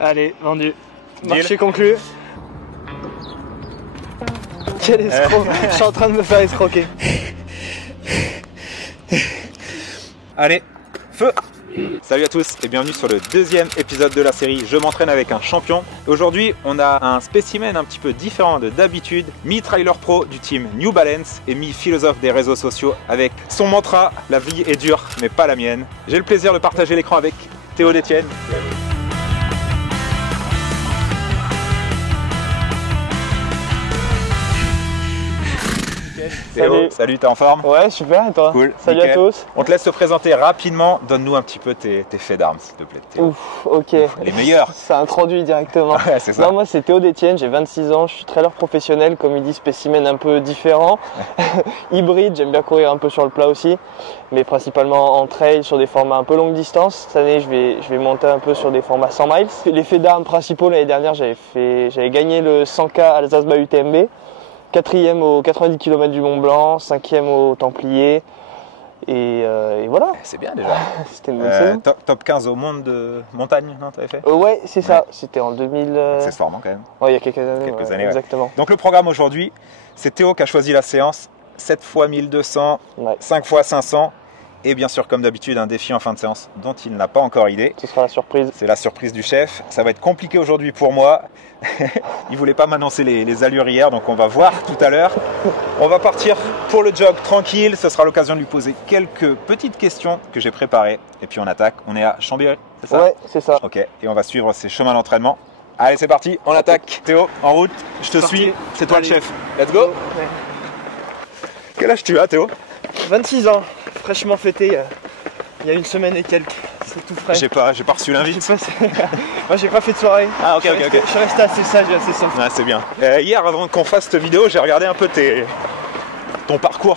Allez, vendu. Marché conclu. Quel escroc. Je suis en train de me faire escroquer. Allez, feu! Salut à tous et bienvenue sur le deuxième épisode de la série Je m'entraîne avec un champion. Aujourd'hui, on a un spécimen un petit peu différent de d'habitude, mi-trailer pro du team New Balance et mi-philosophe des réseaux sociaux avec son mantra « La vie est dure, mais pas la mienne ». J'ai le plaisir de partager l'écran avec Théo Détienne. Salut, t'es en forme? Ouais, super, et toi? Cool. Salut nickel. à tous. On te laisse te présenter rapidement. Donne-nous un petit peu tes faits d'armes, s'il te plaît. Théo. Ouf, ok. Les meilleurs. Ça introduit directement. Ouais, c'est ça. Non, moi c'est Théo Détienne, j'ai 26 ans, je suis trailer professionnel, comme il dit, spécimen un peu différent. Hybride, j'aime bien courir un peu sur le plat aussi, mais principalement en trail sur des formats un peu longue distance. Cette année, je vais monter un peu sur des formats 100 miles. Les faits d'armes principaux, l'année dernière, j'avais gagné le 100K Alsace UTMB. 4e au 90 km du Mont Blanc, 5e au Templier, et voilà. C'est bien déjà. C'était une bonne saison. Top 15 au monde de montagne, non, t'avais fait? Ouais, c'est ça, c'était en 2000... C'est formant quand même. Ouais, il y a quelques années. Ouais. Exactement. Donc le programme aujourd'hui, c'est Théo qui a choisi la séance, 7 x 1200, Ouais. 5 x 500, et bien sûr comme d'habitude un défi en fin de séance dont il n'a pas encore idée. Ce sera la surprise. C'est la surprise du chef. Ça va être compliqué aujourd'hui pour moi. Il voulait pas m'annoncer les allures hier, donc on va voir tout à l'heure. On va partir pour le jog tranquille. Ce sera l'occasion de lui poser quelques petites questions que j'ai préparées. Et puis on attaque. On est à Chambéry, c'est ça? Ouais, c'est ça. Ok, et on va suivre ses chemins d'entraînement. Allez, c'est parti, on attaque. Théo, en route, je te Parti. suis. C'est toi le Allez. chef. Let's go. Ouais. Quel âge tu as, Théo? 26 ans, fraîchement fêté il y a une semaine et quelques. C'est tout frais. J'ai pas reçu l'invite. Moi j'ai pas fait de soirée. Ah, ok, Je suis ok, resté- ok. Je suis resté assez sage et assez soft. Ouais, c'est bien. Hier, avant qu'on fasse cette vidéo, j'ai regardé un peu ton parcours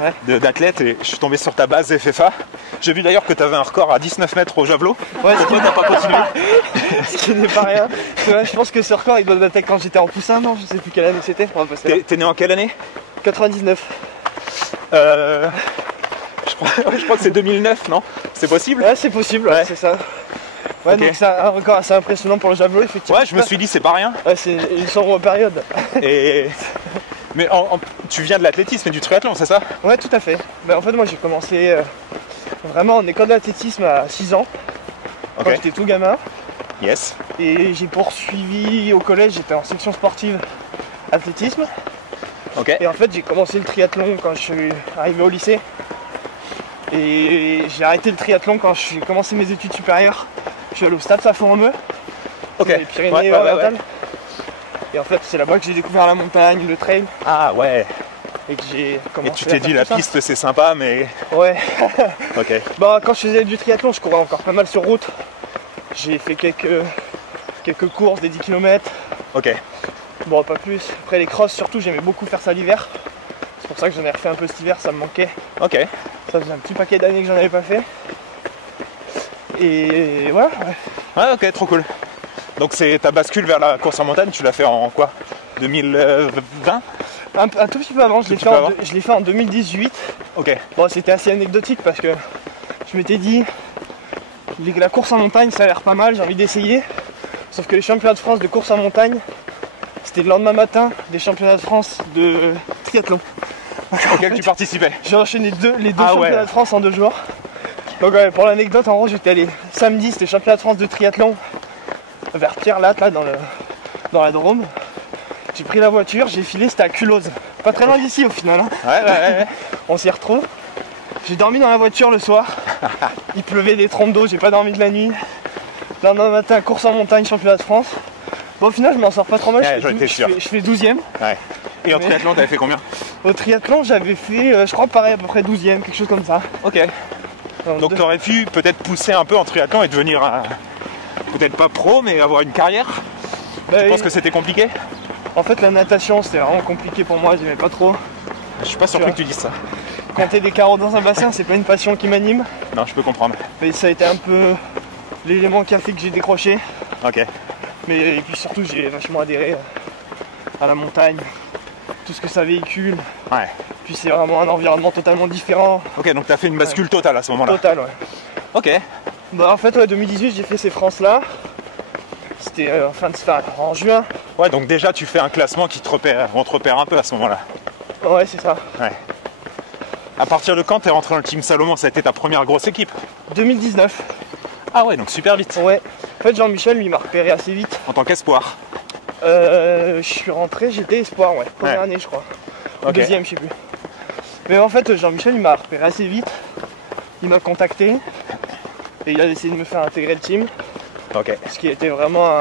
Ouais. d'athlète et je suis tombé sur ta base FFA. J'ai vu d'ailleurs que tu avais un record à 19 mètres au javelot. Ouais, Pourquoi t'as pas continué? ce qui n'est pas rien. Ouais, je pense que ce record il doit dater quand j'étais en poussin, non? Je sais plus quelle année c'était. On va passer là. T'es né en quelle année? 99. Je crois que c'est 2009, non? C'est possible? Ouais, c'est possible, Ouais. c'est ça. Ouais, Ok. donc c'est un record assez impressionnant pour le javelot, effectivement. Ouais, je me suis dit, c'est pas rien. Ouais, c'est une sombre période. Et... Mais tu viens de l'athlétisme et du triathlon, c'est ça? Ouais, tout à fait. Ben, en fait, moi j'ai commencé vraiment en école d'athlétisme à 6 ans, quand Ok. j'étais tout gamin. Yes. Et j'ai poursuivi au collège, j'étais en section sportive athlétisme. Ok. Et en fait, j'ai commencé le triathlon quand je suis arrivé au lycée. Et j'ai arrêté le triathlon quand j'ai commencé mes études supérieures. Je suis allé au Stade Safon-Romeu, Ok. dans les Ouais, Pyrénées-Orientales. ouais. Et en fait, c'est là-bas que j'ai découvert la montagne, le trail, Ah ouais. et que j'ai Et commencé tu à t'es faire dit, la tout ça. piste c'est sympa, mais. Ouais. Ok. Bah, quand je faisais du triathlon, je courais encore pas mal sur route. J'ai fait quelques courses, des 10 km. Ok. Bon, pas plus. Après, les crosses, surtout, j'aimais beaucoup faire ça l'hiver. C'est pour ça que j'en ai refait un peu cet hiver, ça me manquait. Ok. Ça faisait un petit paquet d'années que j'en avais pas fait. Et voilà. Ouais. Ouais, ok, trop cool. Donc c'est ta bascule vers la course en montagne, tu l'as fait en quoi? 2020? Un tout petit peu avant, je l'ai petit fait, peu avant. je l'ai fait en 2018. Ok. Bon, c'était assez anecdotique parce que je m'étais dit, la course en montagne, ça a l'air pas mal, j'ai envie d'essayer. Sauf que les championnats de France de course en montagne, c'était le lendemain matin des championnats de France de triathlon. Auquel tu participais. J'ai enchaîné les deux Ah championnats ouais. de France en 2 jours. Donc ouais, pour l'anecdote, en gros, j'étais allé samedi, c'était championnat de France de triathlon vers Pierre-Latte, là, dans la Drôme. J'ai pris la voiture, j'ai filé, c'était à Culose. Pas très loin d'ici au final, hein. Ouais. On s'y retrouve. J'ai dormi dans la voiture le soir. Il pleuvait des trompes d'eau, j'ai pas dormi de la nuit. Le lendemain matin, course en montagne, championnat de France. Bon, au final, je m'en sors pas trop mal. Ouais, je, fais j'en étais sûr. je fais 12e. Ouais. Et en Mais- triathlon, t'avais fait combien? Au triathlon, j'avais fait, je crois, pareil, à peu près 12e, quelque chose comme ça. Ok. Donc t'aurais pu peut-être pousser un peu en triathlon et devenir peut-être pas pro, mais avoir une carrière. Bah, Tu penses que c'était compliqué? En fait, la natation, c'était vraiment compliqué pour moi, j'aimais pas trop. Je suis pas surpris que tu dises ça. Compter des carreaux dans un bassin, c'est pas une passion qui m'anime. Non, je peux comprendre. Mais ça a été un peu l'élément qui a fait que j'ai décroché. Ok. Mais et puis surtout, j'ai vachement adhéré à la montagne, tout ce que ça véhicule. Ouais. Puis c'est vraiment un environnement totalement différent. Ok, donc t'as fait une bascule totale à ce moment-là. Total, ouais. Ok. Bah en fait, ouais, 2018, j'ai fait ces France-là. c'était en juin. Ouais, donc déjà tu fais un classement qui te repère, on te repère un peu à ce moment-là. Ouais, c'est ça. Ouais. À partir de quand t'es rentré dans le team Salomon? Ça a été ta première grosse équipe? 2019. Ah ouais, donc super vite. Ouais. En fait, Jean-Michel, lui, m'a repéré assez vite. En tant qu'espoir? Je suis rentré, j'étais espoir, ouais. Première année, je crois. Ou deuxième, je sais plus. Mais en fait, Jean-Michel, il m'a repéré assez vite. Il m'a contacté. Et il a essayé de me faire intégrer le team. Ok. Ce qui était vraiment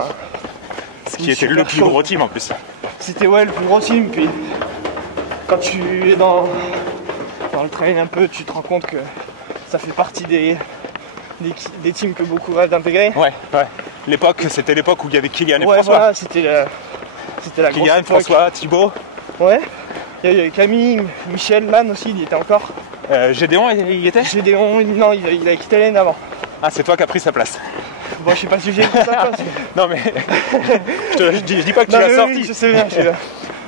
Ce qui était le plus gros team en plus. C'était ouais, le plus gros team. Puis quand tu es dans le trail un peu, tu te rends compte que ça fait partie des teams que beaucoup rêvent d'intégrer. Ouais. C'était l'époque où il y avait Kylian et ouais, François. Voilà, c'était la Kylian, grosse époque. François, Thibaut. Ouais. Il y avait Camille, Michel, Lannes aussi, il y était encore. Gédéon, il y était? Gédéon, non, il a quitté l'année avant. Ah, c'est toi qui as pris sa place. Bon, je sais pas si j'ai dit ça. Non mais je dis pas que tu l'as sorti. Oui, je sais bien.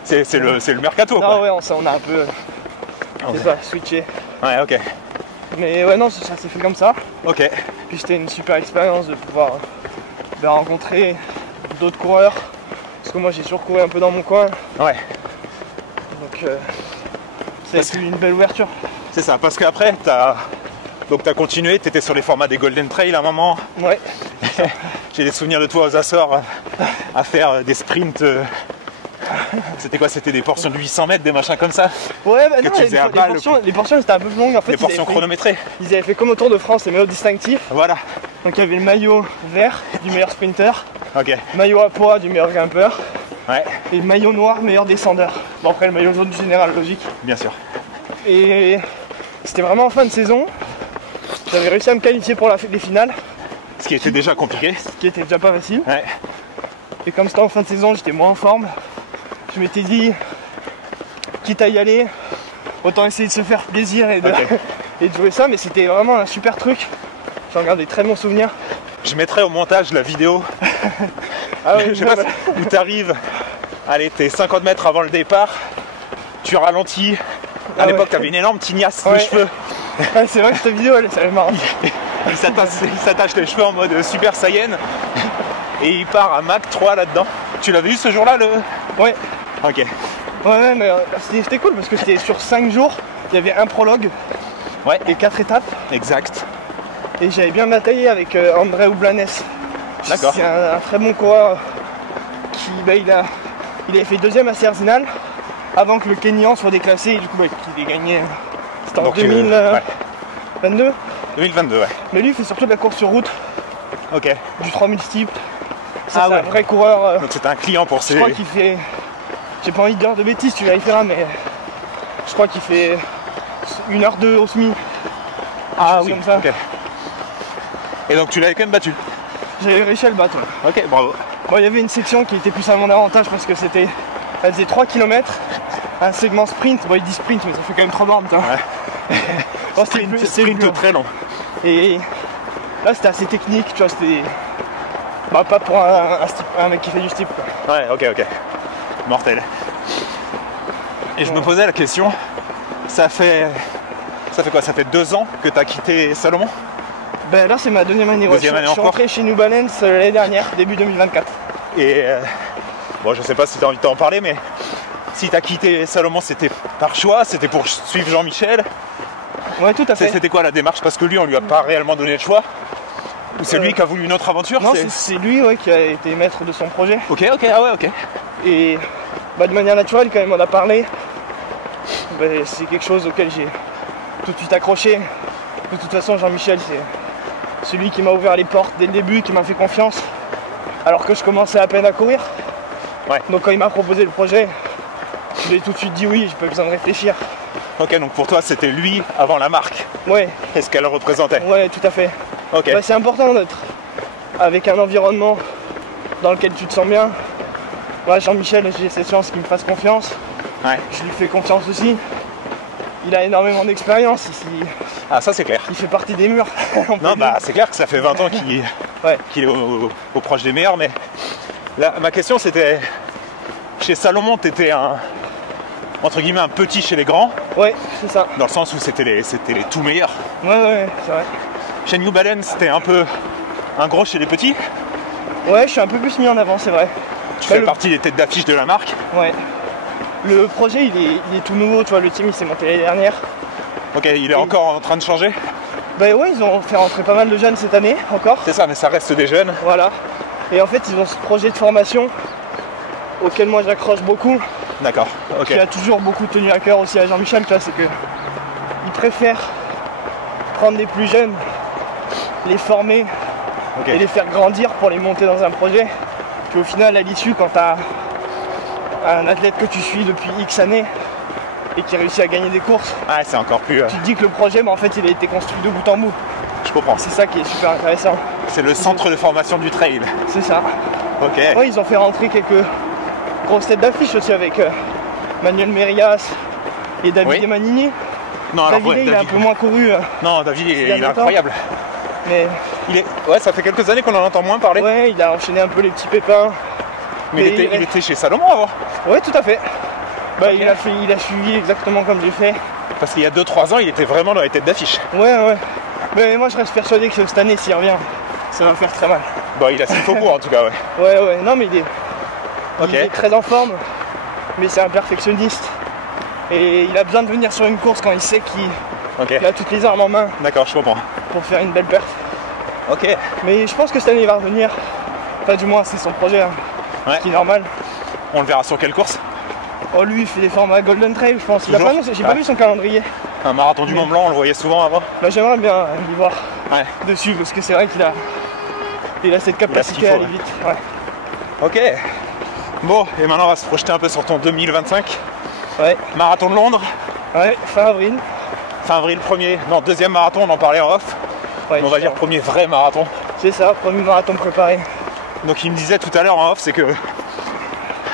C'est le mercato. Non, quoi. ouais, on a un peu. C'est ça, switché. Ouais, ok. Mais ouais, non, ça s'est fait comme ça. Ok. Puis c'était une super expérience de pouvoir rencontrer d'autres coureurs. Parce que moi, j'ai toujours couru un peu dans mon coin. Ouais. Donc, c'est une belle ouverture. C'est ça, parce qu'après, t'as continué, t'étais sur les formats des Golden Trail à un moment. Ouais. J'ai des souvenirs de toi aux Açores à faire des sprints. C'était quoi? C'était des portions de 800 mètres, des machins comme ça? Ouais, bah que non, tu faisais à balle. Les portions étaient un peu plus longues. En fait, des portions chronométrées. Ils avaient fait comme au Tour de France, les maillots distinctifs. Voilà. Donc il y avait le maillot vert du meilleur sprinter, Ok. maillot à poids du meilleur grimpeur, Ouais. et le maillot noir meilleur descendeur. Bon, après le maillot jaune du général, logique. Bien sûr. Et c'était vraiment en fin de saison. J'avais réussi à me qualifier pour les finales, Ce qui était déjà compliqué. ce qui était déjà pas facile. Ouais. Et comme c'était en fin de saison, j'étais moins en forme. Je m'étais dit, quitte à y aller, autant essayer de se faire plaisir et de, Ok. et de jouer ça. Mais c'était vraiment un super truc. J'en garde des très bons souvenirs. Je mettrai au montage la vidéo. Ah ouais, Je sais pas où t'arrives. Allez, t'es 50 mètres avant le départ. Tu ralentis. À Ah l'époque, ouais. t'avais une énorme tignasse de Ouais. cheveux. Ouais, c'est vrai que cette vidéo, elle est marrante. Il s'attache les cheveux en mode Super Saiyan. Et il part à Mach 3 là-dedans. Tu l'avais vu ce jour-là le... Ouais, Ok. ouais, mais c'était cool parce que c'était sur 5 jours. Il y avait un prologue Ouais. et 4 étapes. Exact. Et j'avais bien bataillé avec André Oublanes. D'accord. C'est un très bon coureur qui il avait fait deuxième à Cerzinal avant que le Kenyan soit déclassé et du coup qu'il ait gagné. C'était en Donc, 2022. ouais. 2022, ouais. Mais lui il fait surtout de la course sur route, Ok. du 3000 steep. Ça, Ah c'est ouais. un vrai coureur. Donc c'était un client pour Je ces... crois qu'il fait. J'ai pas envie de dire de bêtises, tu vérifieras, mais je crois qu'il fait 1h02 au SMI. Ah chose oui, comme ça. ok. Et donc tu l'avais quand même battu. J'avais réussi à le battre. Ouais. Ok, bravo. Bon, il y avait une section qui était plus à mon avantage parce que elle faisait 3 km, un segment sprint. Bon, il dit sprint, mais ça fait quand même 3 bornes. Ouais. Bon, Sprint c'était dur. très long. Et là, c'était assez technique, tu vois, c'était. Bah, pas pour un mec qui fait du steep, quoi. Ouais, ok. Mortel. Et je me posais la question, ça fait quoi? Ça fait 2 ans que t'as quitté Salomon? Ben là, c'est ma deuxième année. Ouais. Deuxième année Je suis encore. rentré chez New Balance l'année dernière, début 2024. Et bon, je sais pas si t'as envie de t'en parler, mais si t'as quitté Salomon, c'était par choix, c'était pour suivre Jean-Michel. Ouais, tout à fait. C'était quoi la démarche? Parce que lui, on lui a pas réellement donné le choix. Ou c'est lui qui a voulu une autre aventure? Non, c'est lui ouais, qui a été maître de son projet. Ok, ah ouais, ok. Et bah, de manière naturelle, quand il m'en a parlé, bah, c'est quelque chose auquel j'ai tout de suite accroché. De toute façon, Jean-Michel, c'est celui qui m'a ouvert les portes dès le début, qui m'a fait confiance, alors que je commençais à peine à courir. Ouais. Donc quand il m'a proposé le projet, je lui ai tout de suite dit oui, j'ai pas besoin de réfléchir. Ok, donc pour toi, c'était lui avant la marque. Ouais, Et ce qu'elle représentait. ouais, tout à fait. Ok. Bah, c'est important d'être avec un environnement dans lequel tu te sens bien. Ouais, Jean-Michel, j'ai cette chance qu'il me fasse confiance. Ouais. Je lui fais confiance aussi. Il a énormément d'expérience. Ah, ça c'est clair. Il fait partie des murs. on peut Non, dire. bah c'est clair que ça fait 20 ans qu'il Ouais. est au proche des meilleurs, mais là, ma question c'était, chez Salomon, t'étais entre guillemets un petit chez les grands, Ouais, c'est ça. dans le sens où c'était les tout meilleurs. Ouais, c'est vrai. Chez New Balance, c'était un peu un gros chez les petits. Ouais, je suis un peu plus mis en avant, c'est vrai. Tu fais partie des têtes d'affiche de la marque. Ouais. Le projet, il est tout nouveau, tu vois, le team, il s'est monté l'année dernière. Ok, il est encore en train de changer? Bah ouais, ils ont fait rentrer pas mal de jeunes cette année, encore. C'est ça, mais ça reste des jeunes. Voilà. Et en fait, ils ont ce projet de formation auquel moi j'accroche beaucoup. D'accord, ok. Qui a toujours beaucoup tenu à cœur aussi à Jean-Michel, tu vois, c'est que il préfère prendre des plus jeunes, les former et les faire grandir pour les monter dans un projet. Puis au final, à l'issue, quand tu as un athlète que tu suis depuis X années et qui réussit à gagner des courses, c'est encore plus... tu te dis que le projet, en fait, il a été construit de bout en bout. Je comprends. C'est ça qui est super intéressant. C'est le centre de formation du trail. C'est ça. Ok. Ouais, ils ont fait rentrer quelques grosses têtes d'affiche aussi avec Manuel Mérias et David Manini. Non, alors, David, il est un peu moins couru. Non, David, il est incroyable. Mais ouais, ça fait quelques années qu'on en entend moins parler. Ouais, il a enchaîné un peu les petits pépins. Mais il était chez Salomon avant. Ouais, tout à fait. Bah, il a suivi exactement comme j'ai fait. Parce qu'il y a 2-3 ans, il était vraiment dans les têtes d'affiche. Ouais. Mais moi, je reste persuadé que cette année, s'il revient, ça va faire très mal. Bon, il a ce qu'il faut pour en tout cas, ouais. Ouais. Non, mais il est très en forme. Mais c'est un perfectionniste. Et il a besoin de venir sur une course quand il sait qu'il a toutes les armes en main. D'accord, je comprends. Pour faire une belle perf. Ok. Mais je pense que cette année, il va revenir. Enfin, du moins, c'est son projet. Ce qui est normal. On le verra sur quelle course? Oh, lui, il fait des formats Golden Trail, je pense. Il a pas annoncé, j'ai pas vu son calendrier. Un marathon du Mont Blanc, on le voyait souvent avant. Bah, j'aimerais bien lui voir dessus, parce que c'est vrai qu'il a cette capacité à aller vite. Ouais. Ok. Bon, et maintenant on va se projeter un peu sur ton 2025. Ouais. Marathon de Londres. Ouais, fin avril. Fin avril, deuxième marathon, on en parlait en off. Ouais, on va dire premier vrai marathon. C'est ça, premier marathon préparé. Donc il me disait tout à l'heure en off, c'est que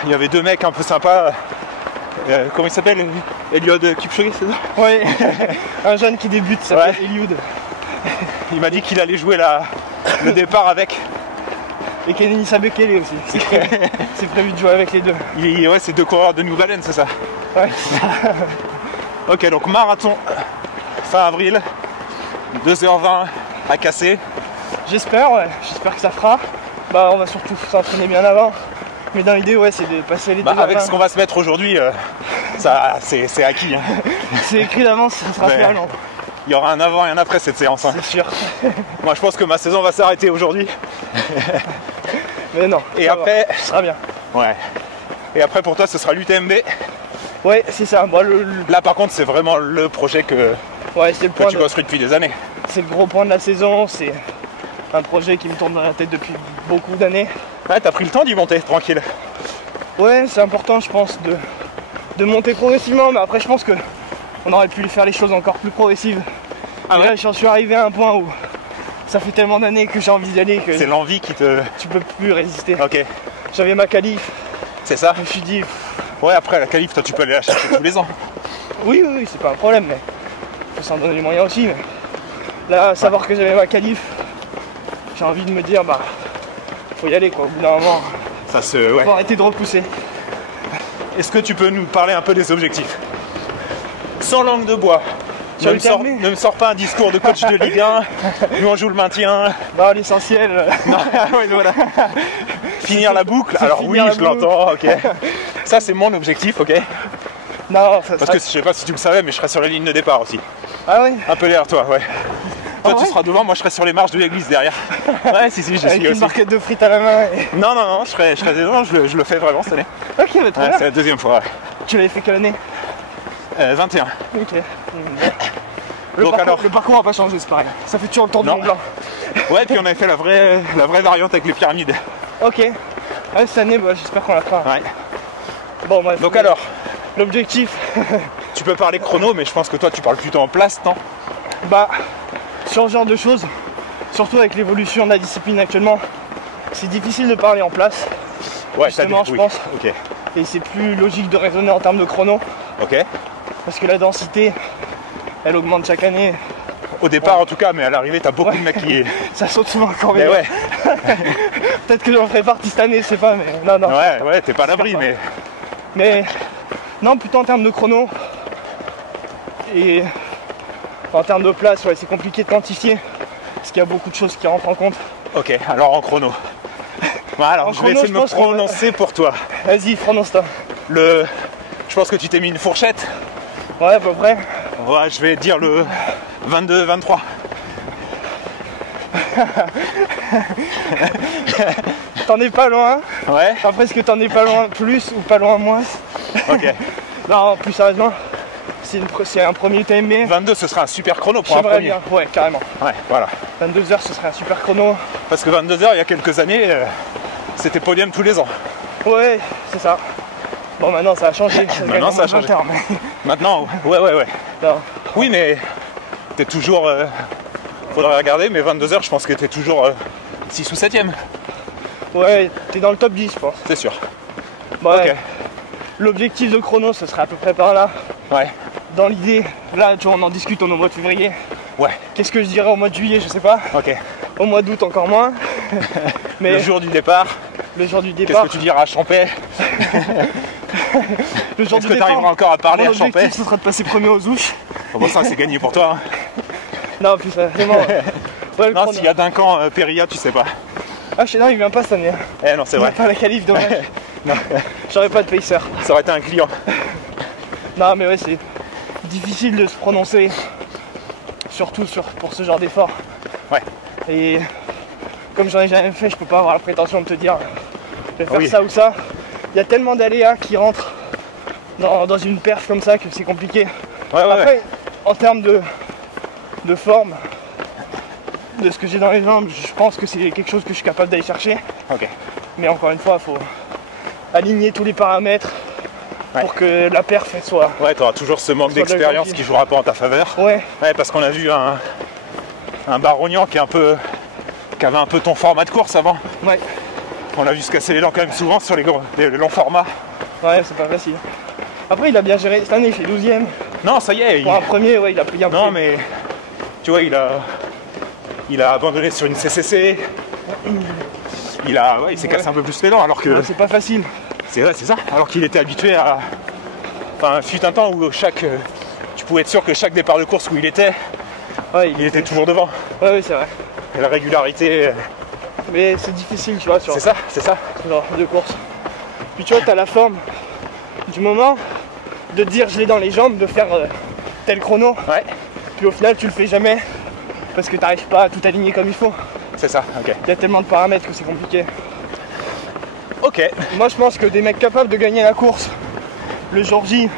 il y avait 2 mecs un peu sympas. Comment il s'appelle? Eliud Kipchoge, c'est ça? Ouais, un jeune qui débute, ça s'appelle Eliud. Il m'a dit qu'il allait jouer le départ avec. Et Kenenisa Bekele aussi. C'est prévu de jouer avec les deux. Ouais, c'est 2 coureurs de New Balance, c'est ça? Ouais. Ok, donc marathon fin avril, 2h20 à casser. J'espère que ça fera. Bah, on va surtout s'entraîner bien avant. Mais dans l'idée, c'est de passer les 2h20. Avec ce qu'on va se mettre aujourd'hui, c'est acquis. Hein. C'est écrit d'avance, ça sera fait à Londres. Il y aura un avant et un après cette séance. Hein. C'est sûr. Moi, je pense que ma saison va s'arrêter aujourd'hui. Mais non. Et après, ça sera bien. Ouais. Et après, pour toi, ce sera l'UTMB. Ouais, c'est ça. Bon, là, par contre, c'est vraiment le projet que tu construis depuis des années. C'est le gros point de la saison. C'est un projet qui me tourne dans la tête depuis beaucoup d'années. Ouais, t'as pris le temps d'y monter, tranquille. Ouais, c'est important, je pense, de monter progressivement. Mais après, je pense que on aurait pu faire les choses encore plus progressives. Ah ouais? Là, j'en suis arrivé à un point où ça fait tellement d'années que j'ai envie d'y aller que c'est l'envie qui te... Tu peux plus résister. Ok. J'avais ma qualif. C'est ça? Je me suis dit... Ouais, après la qualif, toi tu peux aller la chercher tous les ans. Oui, c'est pas un problème, mais faut s'en donner les moyens aussi. Mais là, savoir que j'avais ma qualif, j'ai envie de me dire, faut y aller quoi, au bout d'un moment. Faut arrêter de repousser. Est-ce que tu peux nous parler un peu des objectifs? Sans langue de bois. Ne me sors pas un discours de coach de Ligue 1. Nous on joue le maintien. Non, l'essentiel. Non, voilà. Finir la boucle. Alors oui, je l'entends, ok. Ça c'est mon objectif, ok. Non, parce que je sais pas si tu le savais, mais je serai sur la ligne de départ aussi. Ah oui? Un peu derrière toi, ouais. Toi tu seras devant, moi je serai sur les marches de l'église derrière. Ouais, si, je suis avec aussi. Une barquette de frites à la main. Non, je serai devant, je le fais vraiment cette année. Ok, mais très bien. C'est la deuxième fois. Tu l'avais fait quelle année? 21. Ok. Le parcours n'a pas changé, c'est pareil. Ça fait toujours le tour du Mont Blanc. Ouais, puis on avait fait la vraie variante avec les pyramides. Ok. Cette année, j'espère qu'on la fera. Ouais. Bon, bref. Donc alors, l'objectif. Tu peux parler chrono, mais je pense que toi tu parles plutôt en place, non? Sur ce genre de choses, surtout avec l'évolution de la discipline actuellement, c'est difficile de parler en place. Ouais, justement, je pense. Ok. Et c'est plus logique de raisonner en termes de chrono. Ok. Parce que la densité, elle augmente chaque année. Au départ en tout cas, mais à l'arrivée t'as beaucoup de mecs qui... Ça saute souvent encore mieux. Mais ouais. Peut-être que j'en ferai partie cette année, je sais pas, mais non. Ouais, t'es pas à l'abri, mais... Mais non, plutôt en termes de chrono. Et en termes de place, c'est compliqué de quantifier. Parce qu'il y a beaucoup de choses qui rentrent en compte. Ok, alors en chrono. Bon, alors, En je vais chrono, essayer de me je pense qu'on va- prononcer pour toi. Vas-y, prononce-toi. Je pense que tu t'es mis une fourchette. Ouais, à peu près. Ouais, je vais dire le 22-23. T'en es pas loin. Ouais. Après, est-ce que t'en es pas loin plus ou pas loin moins? Ok. Non, plus sérieusement, c'est un premier UTMB. 22, ce serait un super chrono pour un J'aimerais premier. bien, ouais, carrément. Ouais, voilà. 22 heures, ce serait un super chrono. Parce que 22 heures, il y a quelques années, c'était podium tous les ans. Ouais, c'est ça. Bon, maintenant, ça a changé. Ça se gagne Maintenant, en ça a moins de changé. 20 heures, mais- Maintenant, ouais. Non. Oui, mais t'es toujours... faudrait regarder, mais 22 heures, je pense que t'es toujours 6 ou 7ème. Ouais, t'es dans le top 10, je pense. C'est sûr. Ouais. Ok. L'objectif de chrono, ce serait à peu près par là. Ouais. Dans l'idée, là, tu vois, on en discute au mois de février. Ouais. Qu'est-ce que je dirais au mois de juillet, je sais pas. Ok. Au mois d'août, encore moins. Mais Le jour du départ, le jour du qu'est-ce départ, que tu diras à Champais? le jour Est-ce du que t'arriveras départ, encore à parler mon à Champais? objectif, ce sera de passer premier aux ouches. Bon, ça, c'est gagné pour toi. Hein. Non, plus vraiment. Ouais, le Non, chrono. s'il y a Duncan, Péria, tu sais pas. Ah, je sais, non, il vient pas cette année. Eh non, c'est Il n'a vrai. pas la qualif, dommage. Non, J'aurais pas de pacer. ça aurait été un client. Non, mais ouais, c'est difficile de se prononcer, surtout pour ce genre d'effort. Ouais. Et comme j'en ai jamais fait, je peux pas avoir la prétention de te dire je vais faire Oui. ça ou ça. Il y a tellement d'aléas qui rentrent dans une perf comme ça que c'est compliqué. Ouais. Après, en termes de forme, de ce que j'ai dans les jambes, je pense que c'est quelque chose que je suis capable d'aller chercher. Ok. Mais encore une fois, il faut aligner tous les paramètres pour que la perf elle soit. Ouais, t'auras toujours ce manque Soit de la d'expérience qualité. qui jouera pas en ta faveur. Ouais, Ouais, parce qu'on a vu un Barognan qui avait un peu ton format de course avant. ouais, On l'a vu se casser les dents quand même souvent sur les longs formats. ouais, c'est pas facile. Après, il a bien géré. Cette année, il fait 12ème. Non, ça y est. Pour un premier, ouais, il a pris un peu. Non, mais tu vois, il a abandonné sur une CCC. Il s'est cassé un peu plus les dents alors que Ouais, c'est pas facile. c'est ça. Alors qu'il était habitué à. Enfin, fut un temps où tu pouvais être sûr que chaque départ de course où il était Ouais, toujours devant. ouais, c'est vrai. Et la régularité, Mais c'est difficile, tu vois, sur c'est ça. ce genre de course. Puis tu vois, t'as la forme du moment de te dire je l'ai dans les jambes, de faire tel chrono. Ouais, Puis au final, tu le fais jamais parce que t'arrives pas à tout aligner comme il faut. c'est ça. Ok. Il y a tellement de paramètres que c'est compliqué. Ok. Moi, je pense que des mecs capables de gagner la course le jour J,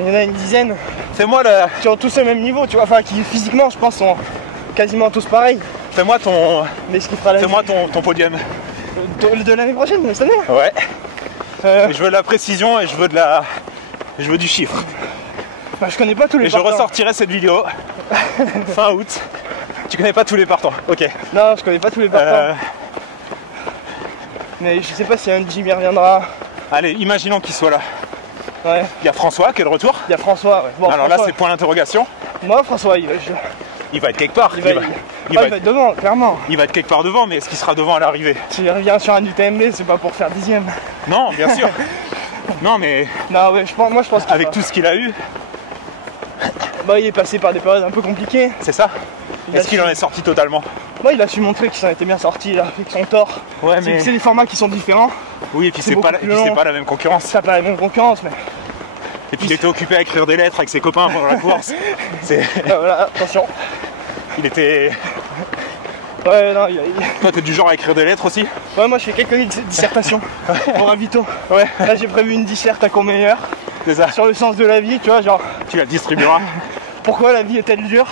il y en a une dizaine Fais-moi qui ont tous le même niveau, tu vois, enfin qui physiquement, je pense, sont quasiment tous pareils. ton Mais ce qui fera la ton podium. de l'année prochaine, cette année. Ouais. Euh, Je veux de la précision et je veux du chiffre. bah, je connais pas tous les Et je partants. ressortirai cette vidéo fin août. Tu connais pas tous les partants. Ok. Non, je connais pas tous les partants. Mais je sais pas si un Jimmy reviendra. Allez, imaginons qu'il soit là. Ouais. Il y a François qui est de retour. Il y a François. Ouais. Bon, Alors François, là, c'est point d'interrogation. moi, François, il Il va être quelque part. va être devant, clairement. Il va être quelque part devant, mais est-ce qu'il sera devant à l'arrivée? S'il revient sur un UTMB, c'est pas pour faire 10ème. Non, bien sûr. Non, mais Non, ouais, moi je pense qu'il avec va. tout ce qu'il a eu, Bah, il est passé par des périodes un peu compliquées. c'est ça. Il a Est-ce qu'il su- en est sorti totalement? Moi, il a su montrer qu'il s'en était bien sorti, là, avec son tort. Ouais, C'est des formats qui sont différents. oui, et puis c'est c'est pas, beaucoup plus long. pas la même concurrence. Ça n'a pas la même concurrence, mais Et puis il était occupé à écrire des lettres avec ses copains pendant la course. voilà, attention. Il était. Ouais, non, Toi, t'es du genre à écrire des lettres aussi? ouais, moi je fais quelques dissertations pour un Vito. Ouais, Là, j'ai prévu une disserte à Courmayeur c'est ça. sur le sens de la vie, tu vois, genre Tu la distribueras. pourquoi la vie est-elle dure,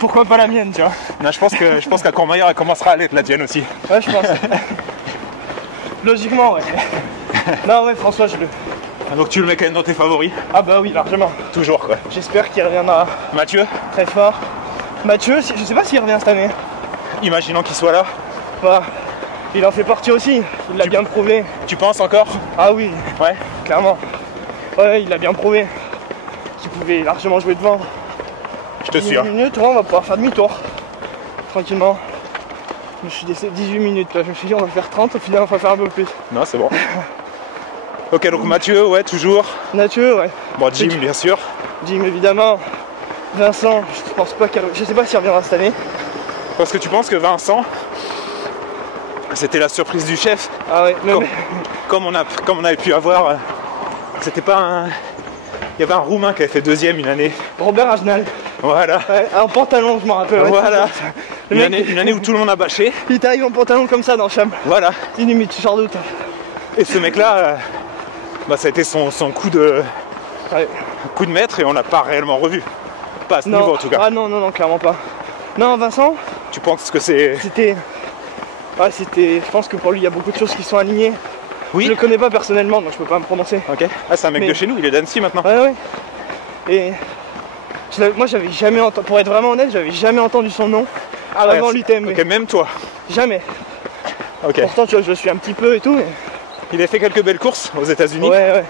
pourquoi pas la mienne, tu vois. Non, je pense qu'à Courmayeur, elle commencera à l'être la tienne aussi. Ouais, je pense. Logiquement, ouais. Non, ouais, François, je le. Donc tu le mets quand même dans tes favoris. Ah, bah oui, largement. Toujours quoi. J'espère qu'il reviendra Mathieu, très fort. Mathieu, je sais pas s'il revient cette année. imaginons qu'il soit là. Bah, il en fait partie aussi, il l'a bien prouvé. Tu penses encore? Ah oui, Ouais. clairement. Ouais, il l'a bien prouvé qu'il pouvait largement jouer devant. Je te 10 suis. Hein. minutes, ouais, on va pouvoir faire demi-tour. Tranquillement. Je suis décédé 18 minutes là, je me suis dit on va faire 30, au final on va faire un peu plus. Non, c'est bon. Ok, donc Mathieu, ouais, toujours. Mathieu, ouais. Bon, Jim, bien sûr. Jim évidemment. Vincent, je pense pas je sais pas s'il reviendra cette année. Parce que tu penses que Vincent, C'était la surprise du chef. Ah ouais, Comme on avait pu avoir. C'était pas un. Il y avait un Roumain qui avait fait 2e une année. Robert Agenal. Voilà. Ouais, en pantalon, je m'en rappelle. Ouais, voilà. Le mec, Une année où tout le monde a bâché. il t'arrive en pantalon comme ça dans Cham. Voilà. Limite, tu sors doute. Et ce mec-là, ça a été son coup de maître et on l'a pas réellement revu. Pas à ce niveau en tout cas. Ah non, clairement pas. Non, Vincent. Tu penses que c'est. C'était. Ouais, c'était. Je pense que pour lui, il y a beaucoup de choses qui sont alignées. Oui. Je le connais pas personnellement, donc je peux pas me prononcer. Ok. Ah, c'est un mec de chez nous, il est d'Annecy maintenant. Ouais. Et. Moi, j'avais jamais entendu. Pour être vraiment honnête, j'avais jamais entendu son nom avant l'UTMB. Ok, même toi. Jamais. Ok. Pourtant, tu vois, je le suis un petit peu et tout. Mais... Il a fait quelques belles courses aux États-Unis. Ouais.